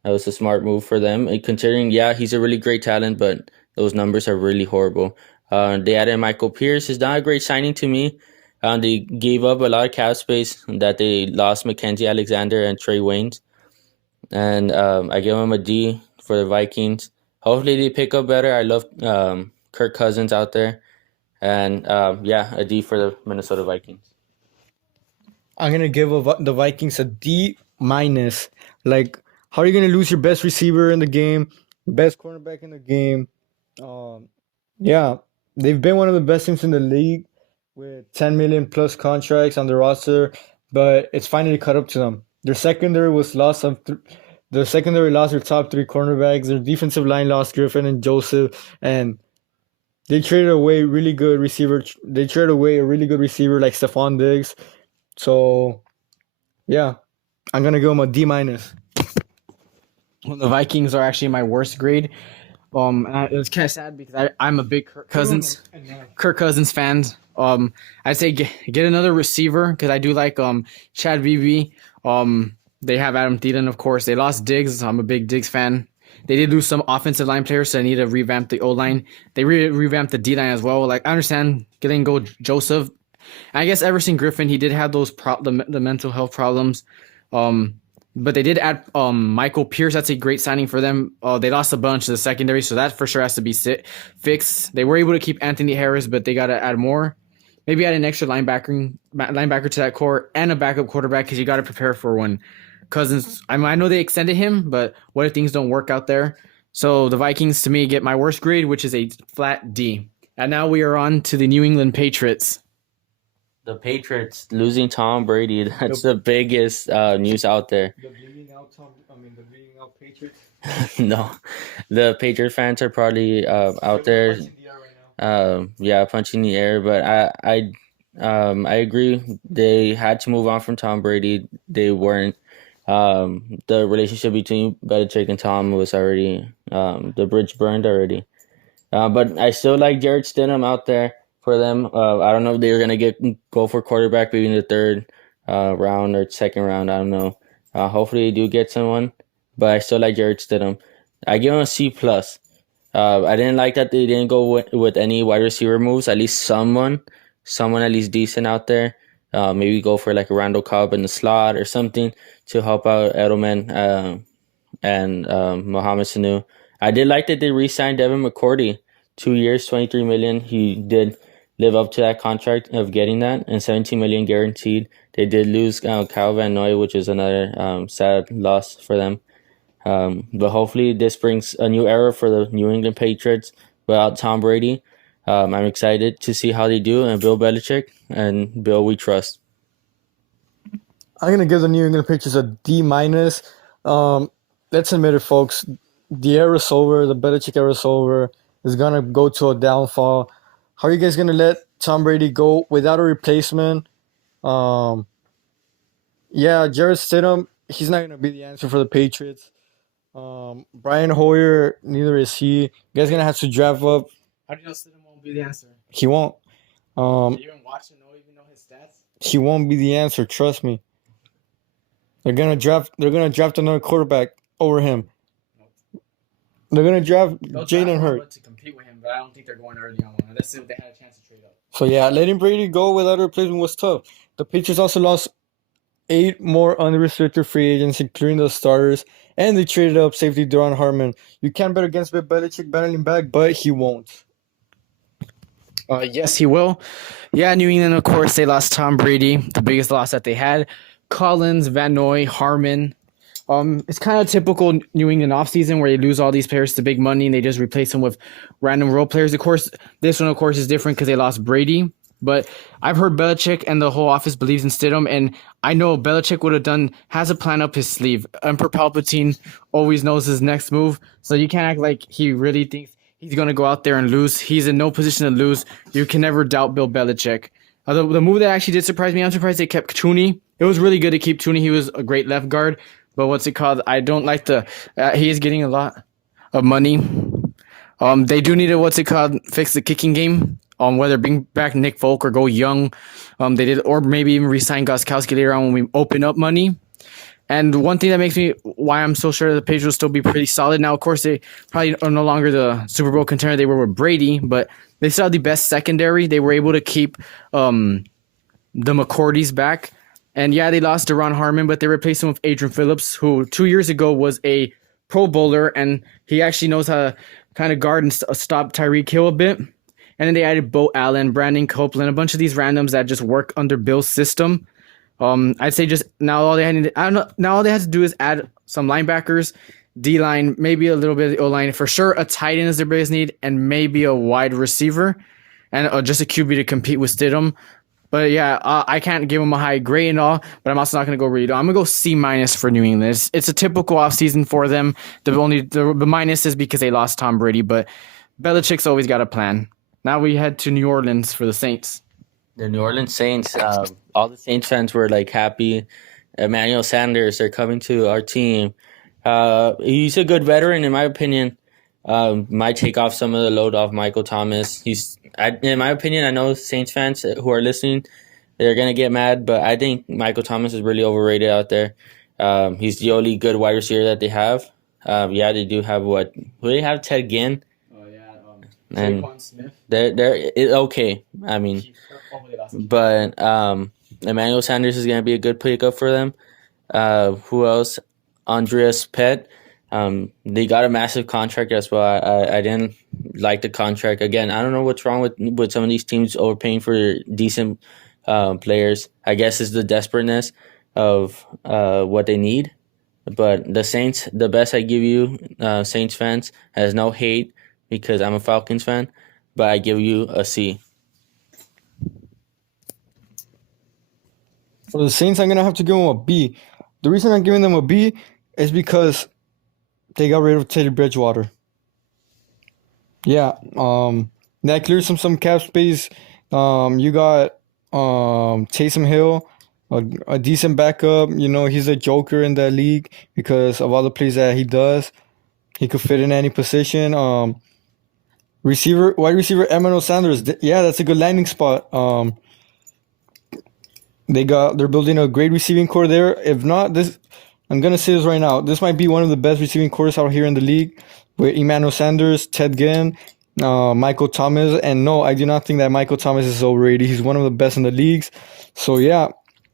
That was a smart move for them. And considering, yeah, he's a really great talent, but those numbers are really horrible. They added Michael Pierce. It's not a great signing to me. They gave up a lot of cap space that they lost Mackenzie Alexander and Trey Waynes. And I give them a D for the Vikings. Hopefully they pick up better. I love Kirk Cousins out there. And yeah, a D for the Minnesota Vikings. I'm going to give the Vikings a D-. Like, how are you going to lose your best receiver in the game, best cornerback in the game? Yeah, they've been one of the best teams in the league with 10 million plus contracts on the roster, but it's finally caught up to them. Their secondary lost their top 3 cornerbacks. Their defensive line lost Griffin and Joseph, and they traded away a really good receiver like Stephon Diggs. So, yeah, I'm gonna give them a D-. Well, the Vikings are actually my worst grade. It's kind of sad because I'm a big Kirk Cousins fan. I'd say get another receiver because I do like Chad Beebe. They have Adam Thielen, of course. They lost Diggs. I'm a big Diggs fan. They did lose some offensive line players, so they need to revamp the O line. They revamped the D line as well. Like I understand getting go Joseph. I guess Everson Griffin, he did have those the mental health problems. But they did add Michael Pierce. That's a great signing for them. They lost a bunch of the secondary, so that for sure has to be fixed. They were able to keep Anthony Harris, but they got to add more. Maybe add an extra linebacker to that core and a backup quarterback because you got to prepare for when Cousins. I know they extended him, but what if things don't work out there? So the Vikings, to me, get my worst grade, which is a flat D. And now we are on to the New England Patriots. The Patriots losing Tom Brady. That's the biggest news out there. The bleeding out Patriots. No, the Patriot fans are probably out there. Punching the air. But I agree. They had to move on from Tom Brady. They weren't. The relationship between Belichick and Tom was already the bridge burned already. But I still like Jared Stidham out there for them. I don't know if they're gonna go for quarterback maybe in the third round or second round. I don't know. Hopefully they do get someone, but I still like Jared Stidham. I give him a C plus. I didn't like that they didn't go with any wide receiver moves. At least someone at least decent out there. Maybe go for like a Randall Cobb in the slot or something to help out Edelman and Mohamed Sanu. I did like that they re-signed Devin McCourty, 2 years, $23 million. He did live up to that contract of getting that, and $17 million guaranteed. They did lose Kyle Van Noy, which is another sad loss for them. But hopefully this brings a new era for the New England Patriots without Tom Brady. I'm excited to see how they do, and Bill Belichick, and Bill we trust. I'm gonna give the New England Patriots a D minus. Let's admit it, folks. The era's over. The Belichick era's over. It's gonna go to a downfall. How are you guys gonna let Tom Brady go without a replacement? Jared Stidham, he's not gonna be the answer for the Patriots. Brian Hoyer, neither is he. You guys gonna have to draft up. How do you know Stidham won't be the answer? He won't. Do you even watch and even know his stats? He won't be the answer. Trust me. They're gonna draft another quarterback over him. They're gonna draft Jalen Hurts to compete with him, but I don't think they're going early on one. Let's see if they had a chance to trade up. So yeah, letting Brady go without a replacement was tough. The Patriots also lost 8 more unrestricted free agents, including the starters, and they traded up safety Duron Harmon. You can't bet against Bill Belichick battling back, but he won't. Yes, he will. Yeah, New England, of course, they lost Tom Brady, the biggest loss that they had. Collins, Van Noy, Harmon. It's kind of typical New England offseason where they lose all these players to big money and they just replace them with random role players. Of course, this one, of course, is different because they lost Brady. But I've heard Belichick and the whole office believes in Stidham, and I know Belichick has a plan up his sleeve. Emperor Palpatine always knows his next move, so you can't act like he really thinks he's going to go out there and lose. He's in no position to lose. You can never doubt Bill Belichick. The move that actually did surprise me, I'm surprised they kept Tooney. It was really good to keep Tooney. He was a great left guard. But what's it called? I don't like he is getting a lot of money. They do need to, fix the kicking game. Whether bring back Nick Folk or go young. They did, or maybe even re-sign Gostkowski later on when we open up money. And one thing that makes me, why I'm so sure the Patriots will still be pretty solid. Now, of course, they probably are no longer the Super Bowl contender they were with Brady, but they still have the best secondary. They were able to keep the McCourties back. And yeah, they lost Duron Harmon, but they replaced him with Adrian Phillips, who 2 years ago was a Pro Bowler, and he actually knows how to kind of guard and stop Tyreek Hill a bit. And then they added Bo Allen, Brandon Copeland, a bunch of these randoms that just work under Bill's system. I'd say just now all they had to do is add some linebackers, D-line, maybe a little bit of the O-line. For sure, a tight end is their biggest need, and maybe a wide receiver, and just a QB to compete with Stidham. But yeah, I can't give them a high grade and all, but I'm also not going to go read. I'm going to go C- for New England. It's a typical offseason for them. The minus is because they lost Tom Brady, but Belichick's always got a plan. Now we head to New Orleans for the Saints. The New Orleans Saints, all the Saints fans were like happy. Emmanuel Sanders, they're coming to our team. He's a good veteran, in my opinion. Might take off some of the load off Michael Thomas. In my opinion, I know Saints fans who are listening, they're going to get mad, but I think Michael Thomas is really overrated out there. He's the only good wide receiver that they have. Yeah, they do have what? Who do they have? Ted Ginn, Oh yeah. and Saquon Smith. they're okay. I mean, but Emmanuel Sanders is gonna be a good pickup for them. Who else? Andreas Pett. They got a massive contract as well. I didn't like the contract. Again, I don't know what's wrong with some of these teams overpaying for decent players. I guess it's the desperateness of what they need. But the Saints, the best I give you, Saints fans, has no hate because I'm a Falcons fan, but I give you a C. For the Saints, I'm gonna have to give them a B. The reason I'm giving them a B is because they got rid of Teddy Bridgewater. Yeah, that clears some cap space. You got Taysom Hill, a decent backup. You know, he's a joker in that league because of all the plays that he does. He could fit in any position. Wide receiver Emmanuel Sanders. Yeah, that's a good landing spot. They're building a great receiving core there. If not, I'm gonna say this right now. This might be one of the best receiving cores out here in the league with Emmanuel Sanders, Ted Ginn, Michael Thomas. And no, I do not think that Michael Thomas is overrated. He's one of the best in the leagues. So yeah,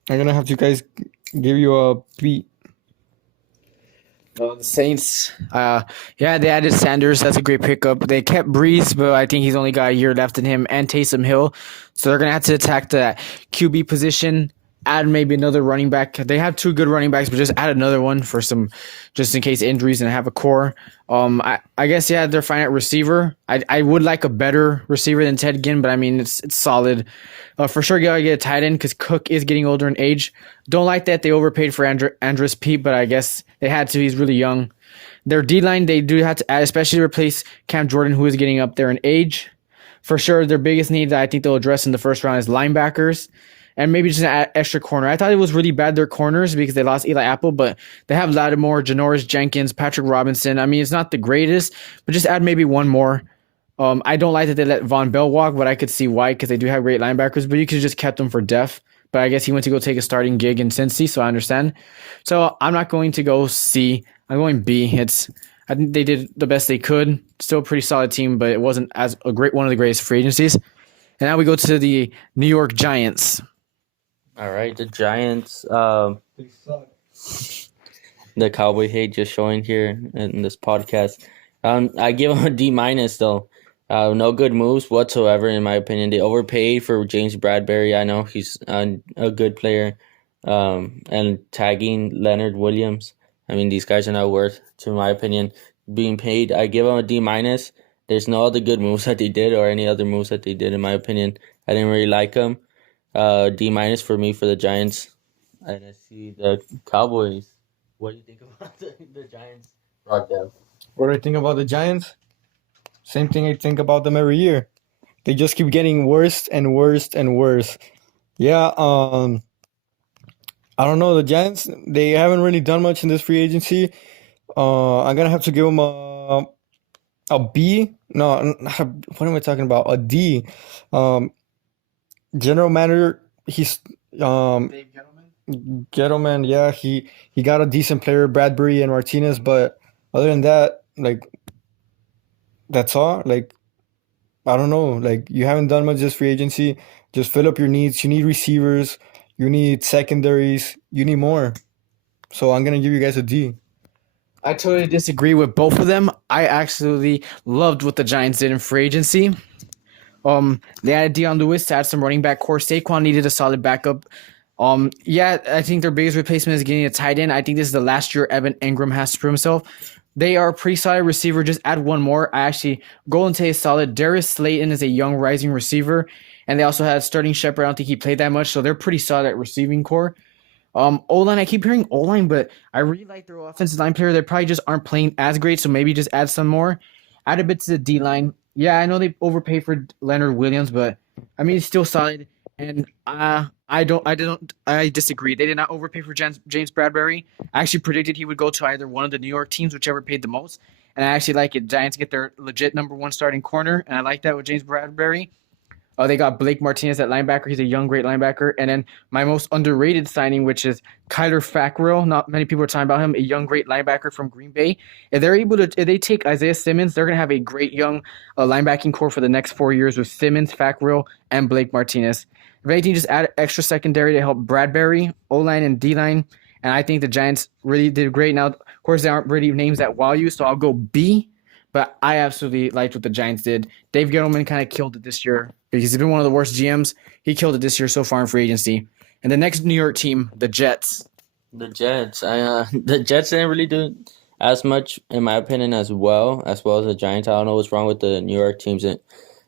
I'm gonna have to guys give you a B. The Saints, yeah, they added Sanders. That's a great pickup. They kept Breeze, but I think he's only got a year left in him, and Taysom Hill. So they're going to have to attack the QB position, add maybe another running back. They have two good running backs, but just add another one for just in case injuries and have a core. I guess, yeah, they're fine at receiver. I would like a better receiver than Ted Ginn, but I mean, it's solid. For sure, you got to get a tight end because Cook is getting older in age. Don't like that they overpaid for Andres Peat, but I guess they had to. He's really young. Their D-line, they do have to add, especially to replace Cam Jordan, who is getting up there in age. For sure, their biggest need that I think they'll address in the first round is linebackers and maybe just an extra corner. I thought it was really bad, their corners, because they lost Eli Apple, but they have Lattimore, Janoris Jenkins, Patrick Robinson. I mean, it's not the greatest, but just add maybe one more. I don't like that they let Von Bell walk, but I could see why because they do have great linebackers, but you could have just kept them for depth. But I guess he went to go take a starting gig in Cincy, so I understand. So I'm not going to go C. I'm going B. I think they did the best they could. Still a pretty solid team, but it wasn't as a great one of the greatest free agencies. And now we go to the New York Giants. All right, the Giants. The Cowboy hate just showing here in this podcast. I give them a D minus though. No good moves whatsoever in my opinion. They overpaid for James Bradbury. I know he's a good player. And tagging Leonard Williams. I mean, these guys are not worth, to my opinion, being paid. I give them a D minus. There's no other good moves that they did or any other moves that they did, in my opinion. I didn't really like them. D minus for me for the Giants. And I see the Cowboys. What do you think about the Giants? Rock them. What do I think about the Giants? Same thing I think about them every year. They just keep getting worse and worse and worse. Yeah, I don't know. The Giants, they haven't really done much in this free agency. I'm gonna have to give them a B. No, what am I talking about? A D. General manager, he's Dave Gettleman. Yeah, he got a decent player, Bradbury and Martinez, but other than that, like that's all. Like I don't know. Like you haven't done much this free agency. Just fill up your needs. You need receivers. You need secondaries. You need more. So I'm gonna give you guys a D. I totally disagree with both of them. I absolutely loved what the Giants did in free agency. They added Deion Lewis to add some running back core. Saquon needed a solid backup. Yeah, I think their biggest replacement is getting a tight end. I think this is the last year Evan Ingram has to prove himself. They are a pretty solid receiver. Just add one more. Golden Tate is solid. Darius Slayton is a young rising receiver. And they also had Sterling Shepard. I don't think he played that much. So they're pretty solid at receiving core. O-line, I keep hearing O-line, but I really like their offensive line player. They probably just aren't playing as great, so maybe just add some more. Add a bit to the D-line. Yeah, I know they overpaid for Leonard Williams, but I mean, it's still solid. And I disagree. They did not overpay for James Bradbury. I actually predicted he would go to either one of the New York teams, whichever paid the most. And I actually like it. Giants get their legit number one starting corner, and I like that with James Bradbury. They got Blake Martinez at linebacker. He's a young, great linebacker. And then my most underrated signing, which is Kyler Fackrell. Not many people are talking about him. A young, great linebacker from Green Bay. If they take Isaiah Simmons, they're gonna have a great young linebacking core for the next 4 years with Simmons, Fackrell, and Blake Martinez. If anything, just add extra secondary to help Bradbury, O-line, and D-line. And I think the Giants really did great. Now, of course, there aren't really names that wow you, so I'll go B. But I absolutely liked what the Giants did. Dave Gettleman kind of killed it this year because he's been one of the worst GMs. He killed it this year so far in free agency. And the next New York team, the Jets. The Jets. The Jets didn't really do as much, in my opinion, as well as the Giants. I don't know what's wrong with the New York teams that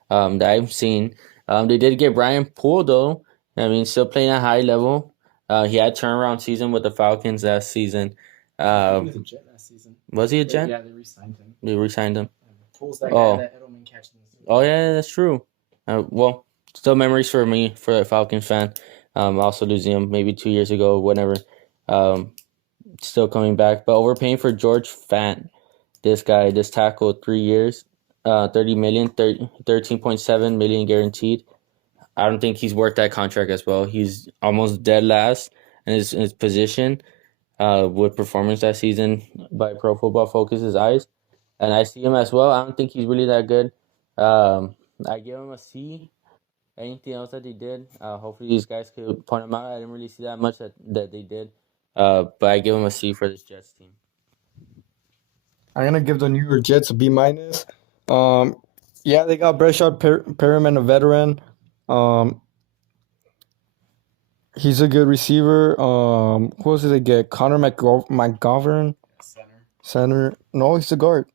I've seen. They did get Brian Poole, though. I mean, still playing at a high level. He had a turnaround season with the Falcons last season. He was a Jet last season. Was he a Jet? Yeah, they re-signed him. They re-signed him. Pulls that Oh. guy that Edelman catches in the Super Oh, yeah, that's true. Well, still memories for me, for a Falcons fan. Also losing him maybe 2 years ago, whatever. Still coming back. But overpaying for George Fant. This tackle, 3 years, 30 million, 13.7 million guaranteed. I don't think he's worth that contract as well. He's almost dead last in his position with performance that season by Pro Football Focus's eyes. And I see him as well. I don't think he's really that good. I give him a C. Anything else that they did, hopefully these guys could point him out. I didn't really see that much that they did. But I give him a C for this Jets team. I'm gonna give the New York Jets a B minus. Yeah, they got Breshad Perriman, a veteran. He's a good receiver. Who else did they get? Connor McGovern, center. No, he's a guard.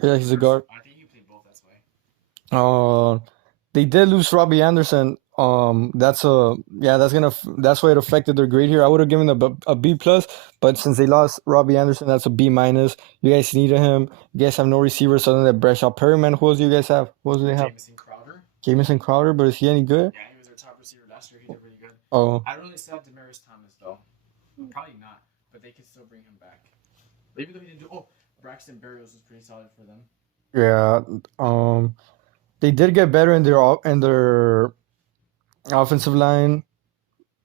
Yeah, he's a guard. I think you played both. That's why. They did lose Robbie Anderson. That's why it affected their grade here. I would have given them a B plus, but since they lost Robbie Anderson, that's a B minus. You guys needed him. You guys have no receivers other than Breshad Perriman. Who else do you guys have? Who else do they have? Jamison Crowder. Jamison Crowder, but is he any good? Yeah, he was their top receiver last year. He did really good. Oh, I don't really sell Demaryius Thomas though. Probably not, but they could still bring him back. Even though he didn't do. Oh, Braxton Berrios was pretty solid for them. yeah. They did get better in their offensive line,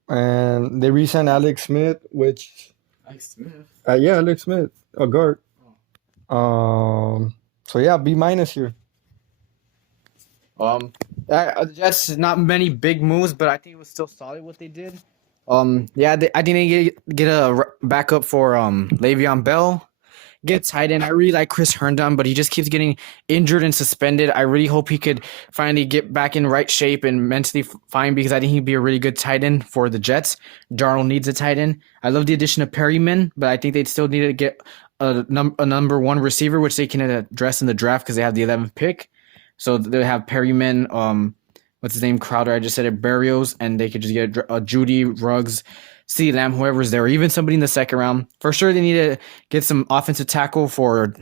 and they re-signed Alex Smith, which Alex Smith. Alex Smith, a guard. So yeah, B minus here. The Jets, not many big moves, but I think it was still solid what they did. I think they get a backup for Le'Veon Bell. Get tight end. I really like Chris Herndon, but he just keeps getting injured and suspended. I really hope he could finally get back in right shape and mentally fine because I think he'd be a really good tight end for the Jets. Darnold needs a tight end. I love the addition of Perryman, but I think they'd still need to get a number one receiver, which they can address in the draft because they have the 11th pick. So they have Perryman, what's his name, Crowder. I just said it, Berrios, and they could just get Judy, Ruggs, CeeDee Lamb, whoever's there, or even somebody in the second round. For sure, they need to get some offensive tackle for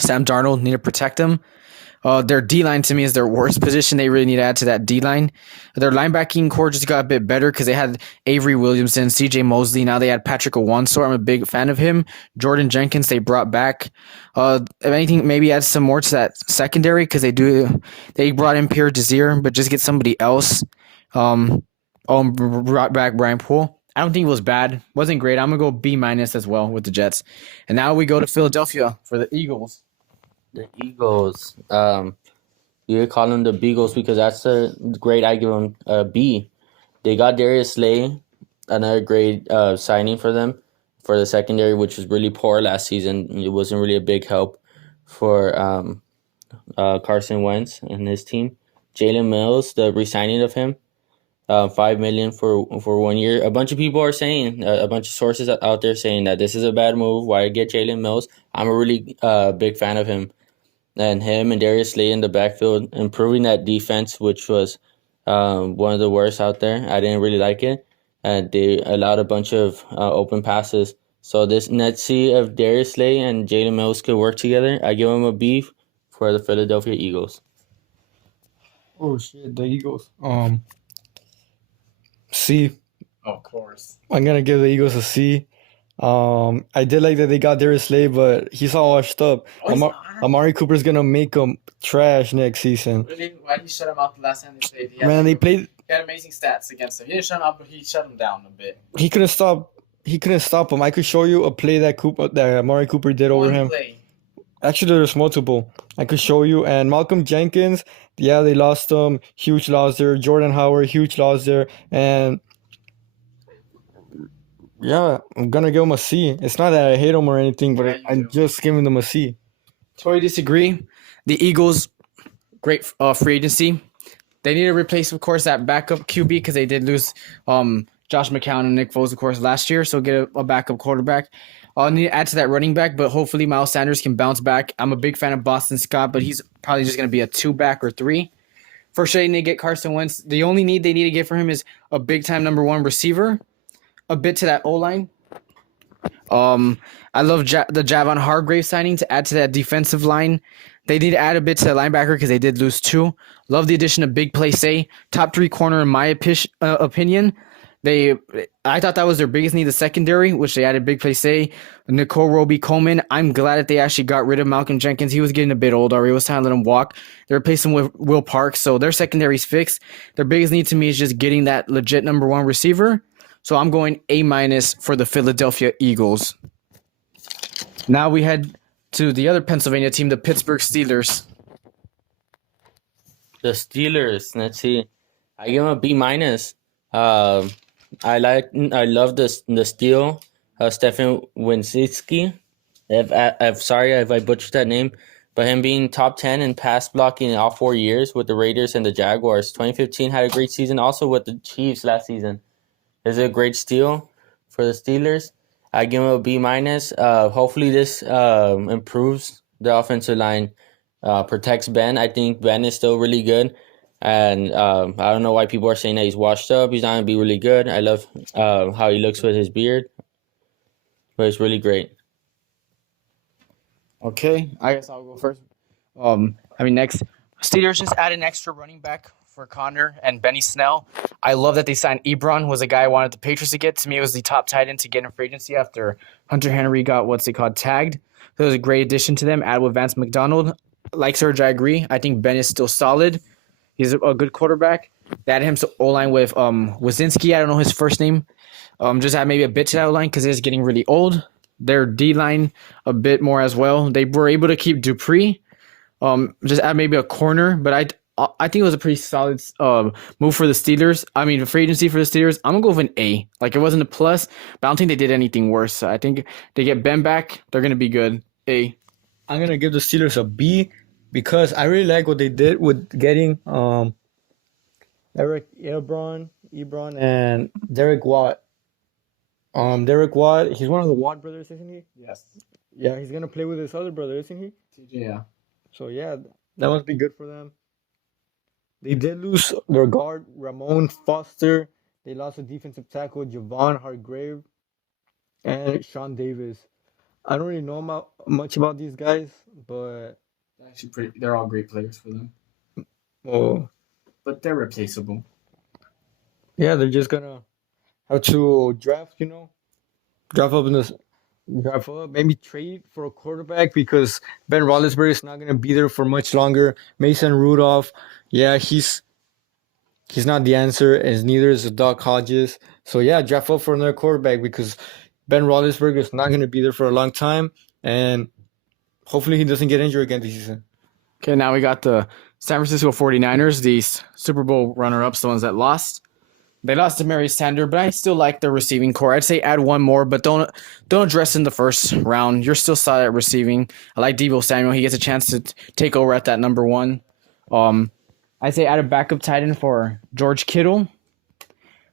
Sam Darnold. Need to protect him. Their D-line, to me, is their worst position. They really need to add to that D-line. Their linebacking core just got a bit better because they had Avery Williamson, C.J. Mosley. Now they had Patrick Owansor. I'm a big fan of him. Jordan Jenkins, they brought back. If anything, maybe add some more to that secondary because they brought in Pierre Desir, but just get somebody else. Brought back Brian Poole. I don't think it was bad. Wasn't great. I'm going to go B minus as well with the Jets. And now we go to Philadelphia for the Eagles. The Eagles. You could call them the Beagles because that's a grade. I give them a B. They got Darius Slay, another great signing for them for the secondary, which was really poor last season. It wasn't really a big help for Carson Wentz and his team. Jalen Mills, the re-signing of him, $5 million for 1 year. A bunch of people are saying, a bunch of sources out there saying that this is a bad move. Why get Jalen Mills? I'm a really big fan of him. And him and Darius Slay in the backfield, improving that defense, which was one of the worst out there. I didn't really like it. And they allowed a bunch of open passes. So let's see if Darius Slay and Jalen Mills could work together. I give them a B for the Philadelphia Eagles. Oh shit, the Eagles. C. Oh, of course. I'm gonna give the Eagles a C. I did like that they got Darius Slay, but he's all washed up. Oh, he's not. Amari Cooper's gonna make him trash next season. Really? Why did you shut him out the last time they played? Man, they played. He had amazing stats against him. He didn't shut him out, but he shut him down a bit. He couldn't stop. He couldn't stop him. I could show you a play that Amari Cooper did over One him. play. Actually, there's multiple. I could show you. And Malcolm Jenkins, yeah, they lost him. Huge loss there. Jordan Howard, huge loss there. And yeah, I'm gonna give him a C. It's not that I hate him or anything, but Yeah, you I'm do. just giving them a C. Totally disagree. The Eagles, great free agency. They need to replace, of course, that backup QB because they did lose Josh McCown and Nick Foles, of course, last year. So get a backup quarterback. I'll need to add to that running back, but hopefully Miles Sanders can bounce back. I'm a big fan of Boston Scott, but he's probably just going to be a 2-back or 3. For sure, they need to get Carson Wentz. The only need they need to get for him is a big-time number 1 receiver, a bit to that O-line. I love the Javon Hargrave signing to add to that defensive line. They need to add a bit to the linebacker because they did lose 2. Love the addition of Big Play Say. Top 3 corner in my opinion. I thought that was their biggest need, the secondary, which they added Big Play Say, Nicole Roby-Coleman. I'm glad that they actually got rid of Malcolm Jenkins. He was getting a bit old already. It was time to let him walk. They replaced him with Will Parks, so their secondary's fixed. Their biggest need to me is just getting that legit number 1 receiver. So I'm going A- for the Philadelphia Eagles. Now we head to the other Pennsylvania team, the Pittsburgh Steelers. The Steelers. Let's see. I give them a B-. I love the steal. Stefan Winsinski. Sorry if I butchered that name, but him being top 10 in pass blocking in all 4 years with the Raiders and the Jaguars. 2015 had a great season, also with the Chiefs last season. It's a great steal for the Steelers. I give him a B-. Hopefully this improves the offensive line, protects Ben. I think Ben is still really good. And I don't know why people are saying that he's washed up. He's not going to be really good. I love how he looks with his beard. But it's really great. Okay, I guess I'll go first. Next, Steelers just add an extra running back for Connor and Benny Snell. I love that they signed Ebron, was a guy I wanted the Patriots to get. To me, it was the top tight end to get in free agency after Hunter Henry got tagged. So it was a great addition to them. Add with Vance McDonald. Like Serge, I agree. I think Ben is still solid. He's a good quarterback. They added him to O-line with Wazinski. I don't know his first name. Just add maybe a bit to that O-line because it's getting really old. Their D-line a bit more as well. They were able to keep Dupree. Just add maybe a corner, but I think it was a pretty solid move for the Steelers. I mean, free agency for the Steelers. I'm gonna go with an A. Like, it wasn't a plus, but I don't think they did anything worse. So I think they get Ben back. They're gonna be good. A. I'm gonna give the Steelers a B because I really like what they did with getting Eric Ebron, and Derek Watt. Derek Watt, he's one of the Watt brothers, isn't he? Yes. Yeah, he's gonna play with his other brother, isn't he? Yeah. So yeah, that must be good for them. They did lose their guard, Ramon Foster. They lost a defensive tackle, Javon Hargrave, and Sean Davis. I don't really know much about these guys, but Actually, they're all great players for them, well, but they're replaceable. yeah, they're just gonna have to draft up, maybe trade for a quarterback because Ben Roethlisberger is not gonna be there for much longer. Mason Rudolph, yeah, he's not the answer, and neither is Doc Hodges. So yeah, draft up for another quarterback because Ben Roethlisberger is not gonna be there for a long time, and hopefully he doesn't get injured again this season. Okay, now we got the San Francisco 49ers, the Super Bowl runner-ups, the ones that lost. They lost to Mary Sander, but I still like their receiving core. I'd say add one more, but don't address in the first round. You're still solid at receiving. I like Deebo Samuel. He gets a chance to take over at that number 1. I'd say add a backup tight end for George Kittle.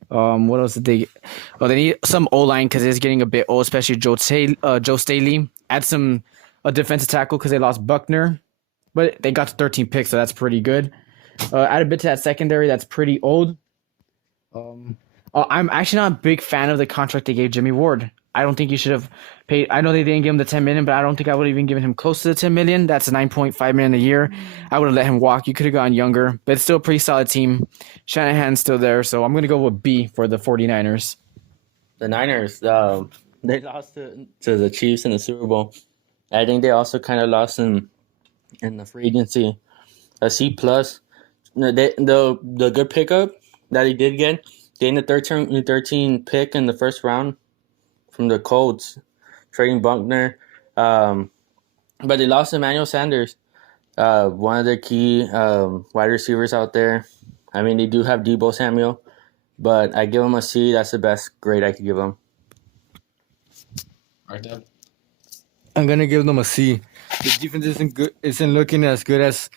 What else did they? Well, they need some O-line because it's getting a bit old, especially Joe Staley. Add a defensive tackle because they lost Buckner, but they got to 13 picks, so that's pretty good. Add a bit to that secondary that's pretty old. I'm actually not a big fan of the contract they gave Jimmy Ward. I don't think you should have paid. I know they didn't give him the $10 million, but I don't think I would have even given him close to the $10 million. That's $9.5 million a year. I would have let him walk. You could have gone younger, but it's still a pretty solid team. Shanahan's still there, so I'm going to go with B for the 49ers. The Niners, they lost to the Chiefs in the Super Bowl. I think they also kind of lost in the free agency. A C plus. The good pickup that he did get, getting the 13 pick in the first round from the Colts, trading Buckner. But they lost Emmanuel Sanders, one of their key wide receivers out there. I mean, they do have Debo Samuel, but I give them a C. That's the best grade I could give them. All right, Deb. I'm gonna give them a C. The defense isn't looking as good as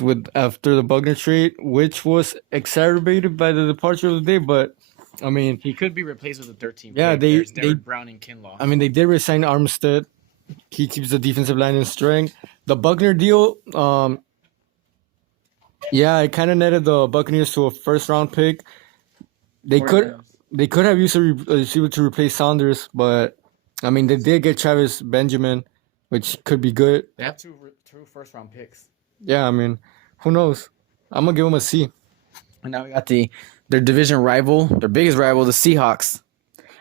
with after the Buckner trade, which was exacerbated by the departure of the day. But I mean, He could be replaced with a 13. Yeah, pick. they- There's they- Derek Brown and Kinlaw. I mean, they did resign Armstead. He keeps the defensive line in strength. The Buckner deal, yeah, it kind of netted the Buccaneers to a first round pick. They could have used a receiver to replace Saunders, but I mean, they did get Travis Benjamin, which could be good. They have two first round picks. Yeah, I mean, who knows? I'm gonna give them a C. And now we got their division rival, their biggest rival, the Seahawks.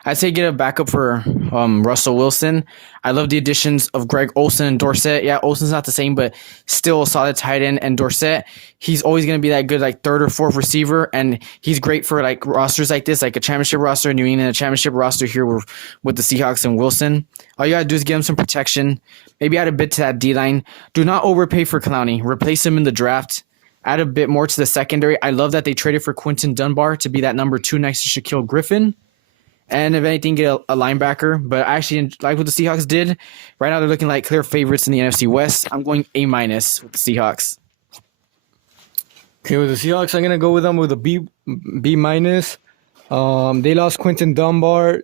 I'd say get a backup for Russell Wilson. I love the additions of Greg Olsen and Dorsett. Yeah, Olsen's not the same, but still a solid tight end. And Dorsett, he's always going to be that good, like third or fourth receiver. And he's great for like rosters like this, like a championship roster, New England, a championship roster here with the Seahawks and Wilson. All you got to do is give him some protection. Maybe add a bit to that D-line. Do not overpay for Clowney. Replace him in the draft. Add a bit more to the secondary. I love that they traded for Quinton Dunbar to be that number 2 next to Shaquille Griffin. And if anything, get a linebacker. But I actually like what the Seahawks did. Right now, they're looking like clear favorites in the NFC West. I'm going A- with the Seahawks. Okay, with the Seahawks, I'm gonna go with them with a B minus. They lost Quinton Dunbar,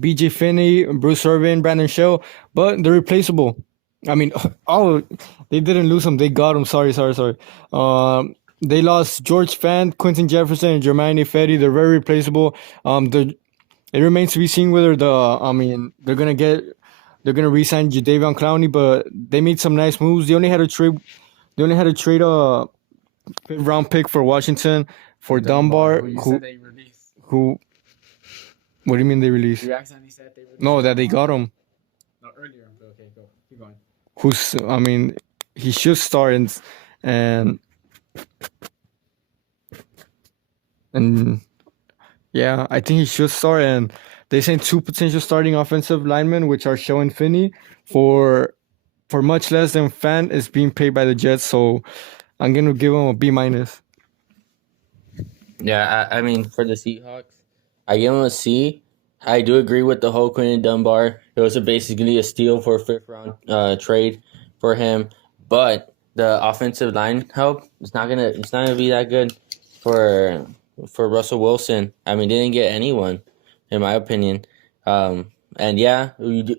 B.J. Finney, Bruce Irvin, Brandon Shell, but they're replaceable. I mean, they didn't lose them. They got them. Sorry. They lost George Fant, Quentin Jefferson, and Jermaine Ifedi. They're very replaceable. It remains to be seen whether they're gonna re-sign Jadeveon Clowney, but they made some nice moves. They only had to trade a fifth-round pick for Washington for Dunbar. Who you said they released. Who? What do you mean they released? You accidentally said they released. No, that they got him. No, earlier. Okay, go. Keep going. He should start and yeah, I think he should start. And they sent 2 potential starting offensive linemen, which are Shaw and Finney, for much less than Fant is being paid by the Jets. So I'm gonna give him a B minus. Yeah, I mean, for the Seahawks, I give them a C. I do agree with the whole Quinton Dunbar. It was basically a steal for a fifth-round trade for him, but the offensive line help it's not gonna be that good for Russell Wilson. I mean, they didn't get anyone, in my opinion. And yeah,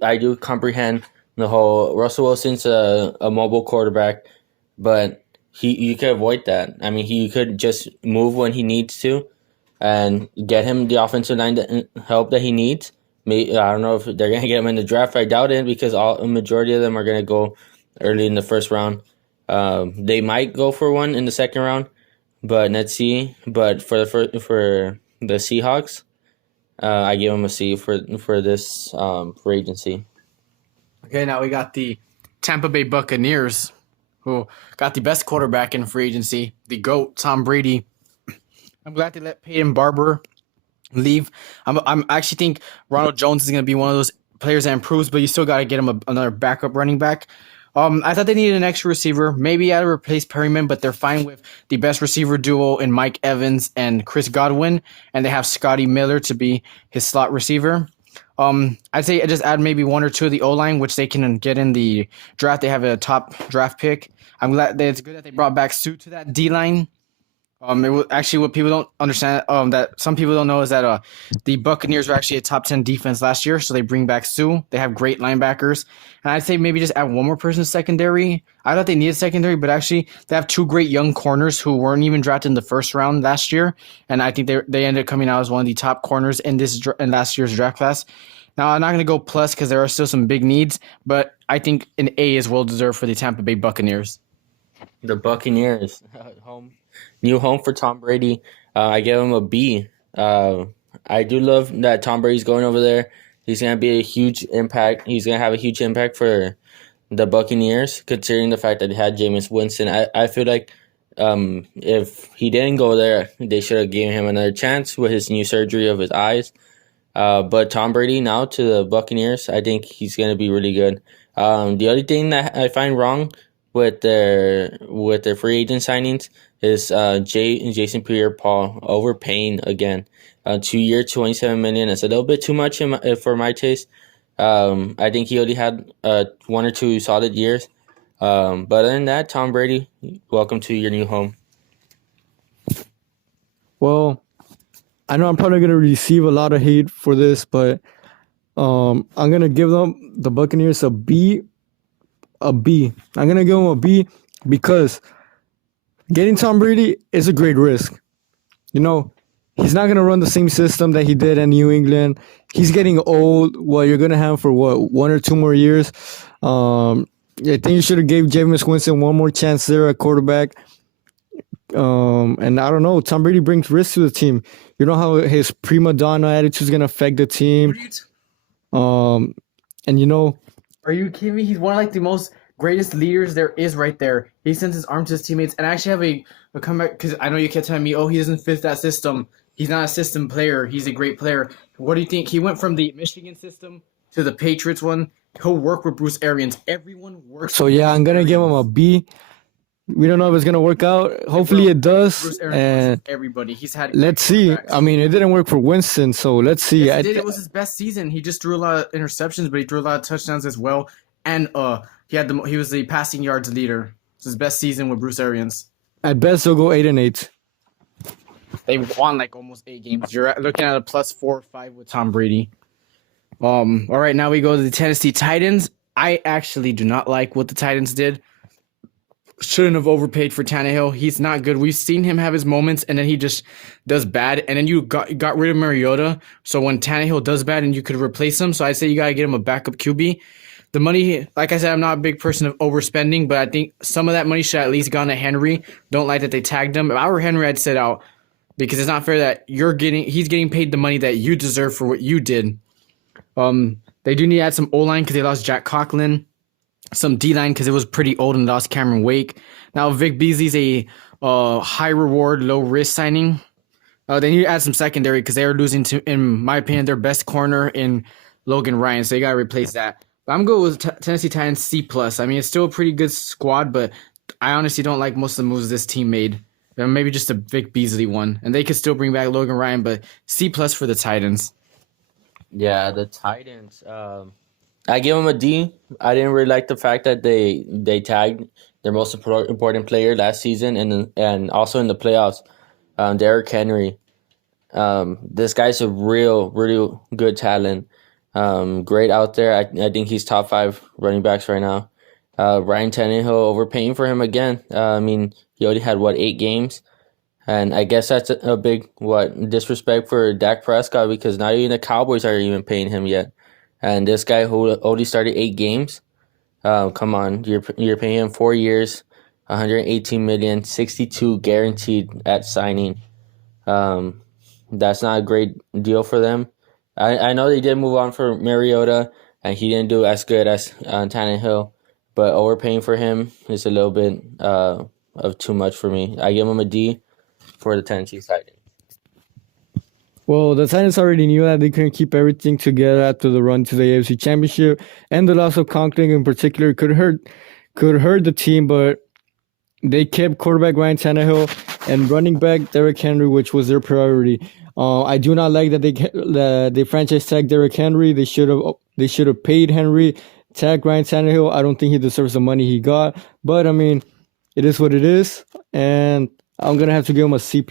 I do comprehend the whole Russell Wilson's a mobile quarterback, but you could avoid that. I mean, he could just move when he needs to, and get him the offensive line help that he needs. I don't know if they're gonna get him in the draft. I doubt it because a majority of them are gonna go early in the first round. They might go for one in the second round, but let's see. But for the Seahawks, I give them a C for this free agency. Okay, now we got the Tampa Bay Buccaneers, who got the best quarterback in free agency, the GOAT, Tom Brady. I'm glad they let Peyton Barber leave. I'm actually think Ronald Jones is going to be one of those players that improves, but you still got to get him another backup running back. I thought they needed an extra receiver, maybe to replace Perryman, but they're fine with the best receiver duo in Mike Evans and Chris Godwin, and they have Scotty Miller to be his slot receiver. I'd say just add maybe 1 or 2 of the O-line, which they can get in the draft. They have a top draft pick. I'm glad that it's good that they brought back Sue to that D-line. It was actually what people don't understand, that some people don't know is that the Buccaneers were actually a top 10 defense last year, so they bring back Sue. They have great linebackers, and I'd say maybe just add 1 more person secondary. I thought they needed secondary, but actually they have 2 great young corners who weren't even drafted in the first round last year, and I think they ended up coming out as one of the top corners in last year's draft class. Now I'm not going to go plus because there are still some big needs, but I think an A is well deserved for the Tampa Bay Buccaneers. The Buccaneers, new home for Tom Brady. I give him a B. I do love that Tom Brady's going over there, He's gonna be a huge impact. He's gonna have a huge impact for the Buccaneers, considering the fact that they had Jameis Winston. I feel like if he didn't go there, they should have given him another chance with his new surgery of his eyes. But Tom Brady now to the Buccaneers, I think he's gonna be really good. The only thing that I find wrong with their free agent signings is Jason Pierre-Paul overpaying again. 2 year, $27 million. It's a little bit too much for my taste. I think he only had 1 or 2 solid years. But other than that, Tom Brady, welcome to your new home. Well, I know I'm probably gonna receive a lot of hate for this, but I'm gonna give the Buccaneers a B. I'm gonna give them a B because getting Tom Brady is a great risk. You know, he's not gonna run the same system that he did in New England. He's getting old. Well, you're gonna have him for what, 1 or 2 more years. I think you should have gave Jameis Winston one more chance there at quarterback. And I don't know. Tom Brady brings risk to the team. You know how his prima donna attitude is gonna affect the team. And you know, Are you kidding me? He's one of like the most greatest leaders there is right there. He sends his arm to his teammates, and I actually have a comeback because I know you kept telling me, oh, he doesn't fit that system. He's not a system player. He's a great player. What do you think? He went from the Michigan system to the Patriots one. He'll work with Bruce Arians. Everyone works. so with yeah, Bruce I'm gonna give him Arians. a B. We don't know if it's gonna work out. Hopefully it does. Bruce Arians And works with everybody. He's had. let's see. quarterbacks. I mean, it didn't work for Winston, so let's see. Yes, he did. It was his best season. He just threw a lot of interceptions, but he threw a lot of touchdowns as well. And he was the passing yards leader. It's his best season with Bruce Arians. At best, they'll go 8-8. They won like almost 8 games. You're looking at a +4 or 5 with Tom Brady. All right, now we go to the Tennessee Titans. I actually do not like what the Titans did. Shouldn't have overpaid for Tannehill. He's not good. We've seen him have his moments, and then he just does bad. And then you got rid of Mariota. So when Tannehill does bad, and you could replace him, so I say you gotta get him a backup QB. The money, like I said, I'm not a big person of overspending, but I think some of that money should at least gone to Henry. Don't like that they tagged him. If I were Henry, I'd sit out because it's not fair that he's getting paid the money that you deserve for what you did. They do need to add some O-line because they lost Jack Conklin. Some D-line because it was pretty old and lost Cameron Wake. Now Vic Beasley's a high reward, low risk signing. They need to add some secondary because they are losing to, in my opinion, their best corner in Logan Ryan. So you got to replace that. But I'm going with Tennessee Titans C+. I mean, it's still a pretty good squad, but I honestly don't like most of the moves this team made. Maybe just a Vic Beasley one. And they could still bring back Logan Ryan, but C+ for the Titans. Yeah, the Titans. I give them a D. I didn't really like the fact that they tagged their most important player last season and also in the playoffs, Derrick Henry. This guy's a really good talent. Great out there. I think he's top 5 running backs right now. Ryan Tannehill overpaying for him again. I mean, he already had 8 games. And I guess that's a big disrespect for Dak Prescott because not even the Cowboys are even paying him yet. And this guy who only started 8 games, come on, you're paying him 4 years, $118 million, 62 guaranteed at signing. That's not a great deal for them. I know they did move on for Mariota, and he didn't do as good as Tannehill, but overpaying for him is a little bit of too much for me. I give him a D for the Tennessee Titans. Well, the Titans already knew that they couldn't keep everything together after the run to the AFC Championship, and the loss of Conklin in particular could hurt the team. But they kept quarterback Ryan Tannehill and running back Derrick Henry, which was their priority. I do not like that they franchise tagged Derrick Henry. They should have paid Henry, tag Ryan Tannehill. I don't think he deserves the money he got, but I mean, it is what it is, and I'm gonna have to give him a C+.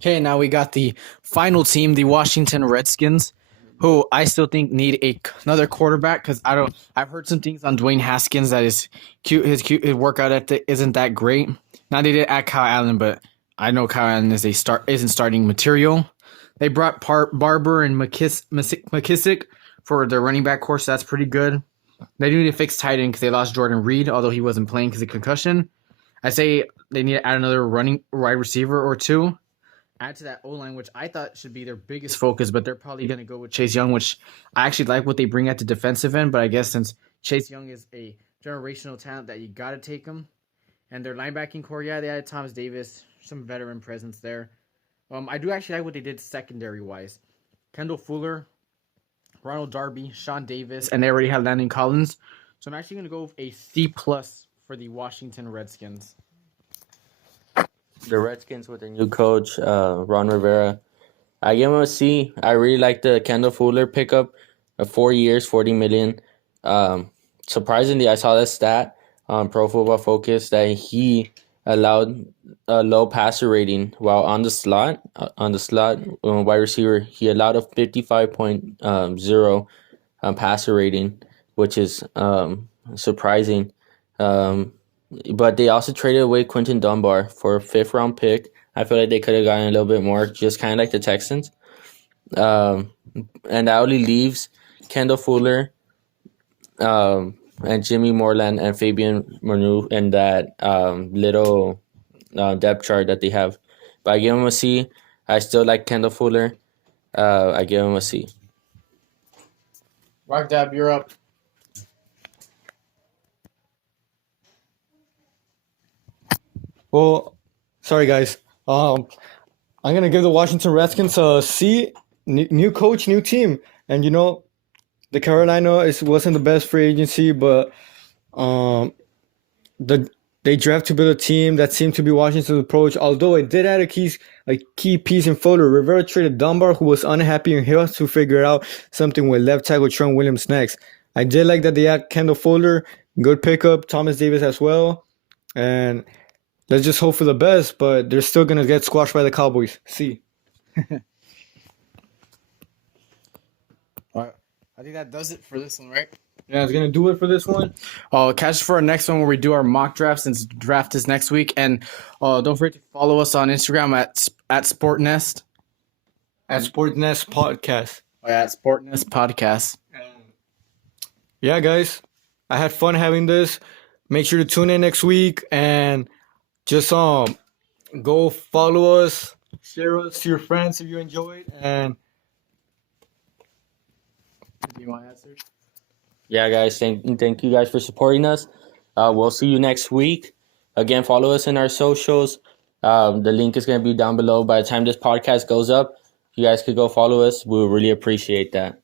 Okay, now we got the final team, the Washington Redskins, who I still think need another quarterback because I've heard some things on Dwayne Haskins that his workout ethic isn't that great. Now they did add Kyle Allen, but I know Kyle Allen isn't starting material. They brought Barber and McKissick for their running back course. That's pretty good. They do need to fix tight end because they lost Jordan Reed, although he wasn't playing because of concussion. I say they need to add another running wide receiver or two. add to that O line, which I thought should be their biggest focus, but they're probably going to go with Chase Young, which I actually like what they bring at the defensive end. But I guess since Chase Young is a generational talent, that you got to take him. And their linebacking core, yeah, they added Thomas Davis, some veteran presence there. I do actually like what they did secondary wise. Kendall Fuller, Ronald Darby, Sean Davis, and they already had Landon Collins. So I'm actually going to go with a C plus for the Washington Redskins. The Redskins with their new coach, Ron Rivera. I give him a C. I really like the Kendall Fuller pickup of 4 years, $40 million. Surprisingly, I saw that stat on Pro Football Focus that he allowed a low passer rating while on the slot, wide receiver, he allowed a 55.0 passer rating, which is surprising. But they also traded away Quinton Dunbar for a 5th-round pick. I feel like they could have gotten a little bit more, just kind of like the Texans. And that only leaves Kendall Fuller, and Jimmy Moreland and Fabian Manu in that little depth chart that they have. But I give him a C. I still like Kendall Fuller. I give him a C. Rock Dab, you're up. Well, sorry guys. I'm gonna give the Washington Redskins a C. New coach, new team, and the Carolina wasn't the best free agency, but they draft to build a team that seemed to be Washington's approach. Although it did add a key piece in Fuller. Rivera traded Dunbar, who was unhappy, and he has to figure out something with left tackle Trent Williams next. I did like that they had Kendall Fuller, good pickup, Thomas Davis as well, and let's just hope for the best. But they're still gonna get squashed by the Cowboys. See. All right. I think that does it for this one, right? Yeah, it's gonna do it for this one. Catch us for our next one where we do our mock draft, since draft is next week. And don't forget to follow us on Instagram at Sportnest. At Sportnest Podcast. At Sportnest Podcast. Yeah, guys, I had fun having this. Make sure to tune in next week and just go follow us, share us to your friends if you enjoyed, and Do you want to answer? Yeah, guys, thank you guys for supporting us. We'll see you next week. Again, follow us in our socials. The link is going to be down below. By the time this podcast goes up, you guys could go follow us. We would really appreciate that.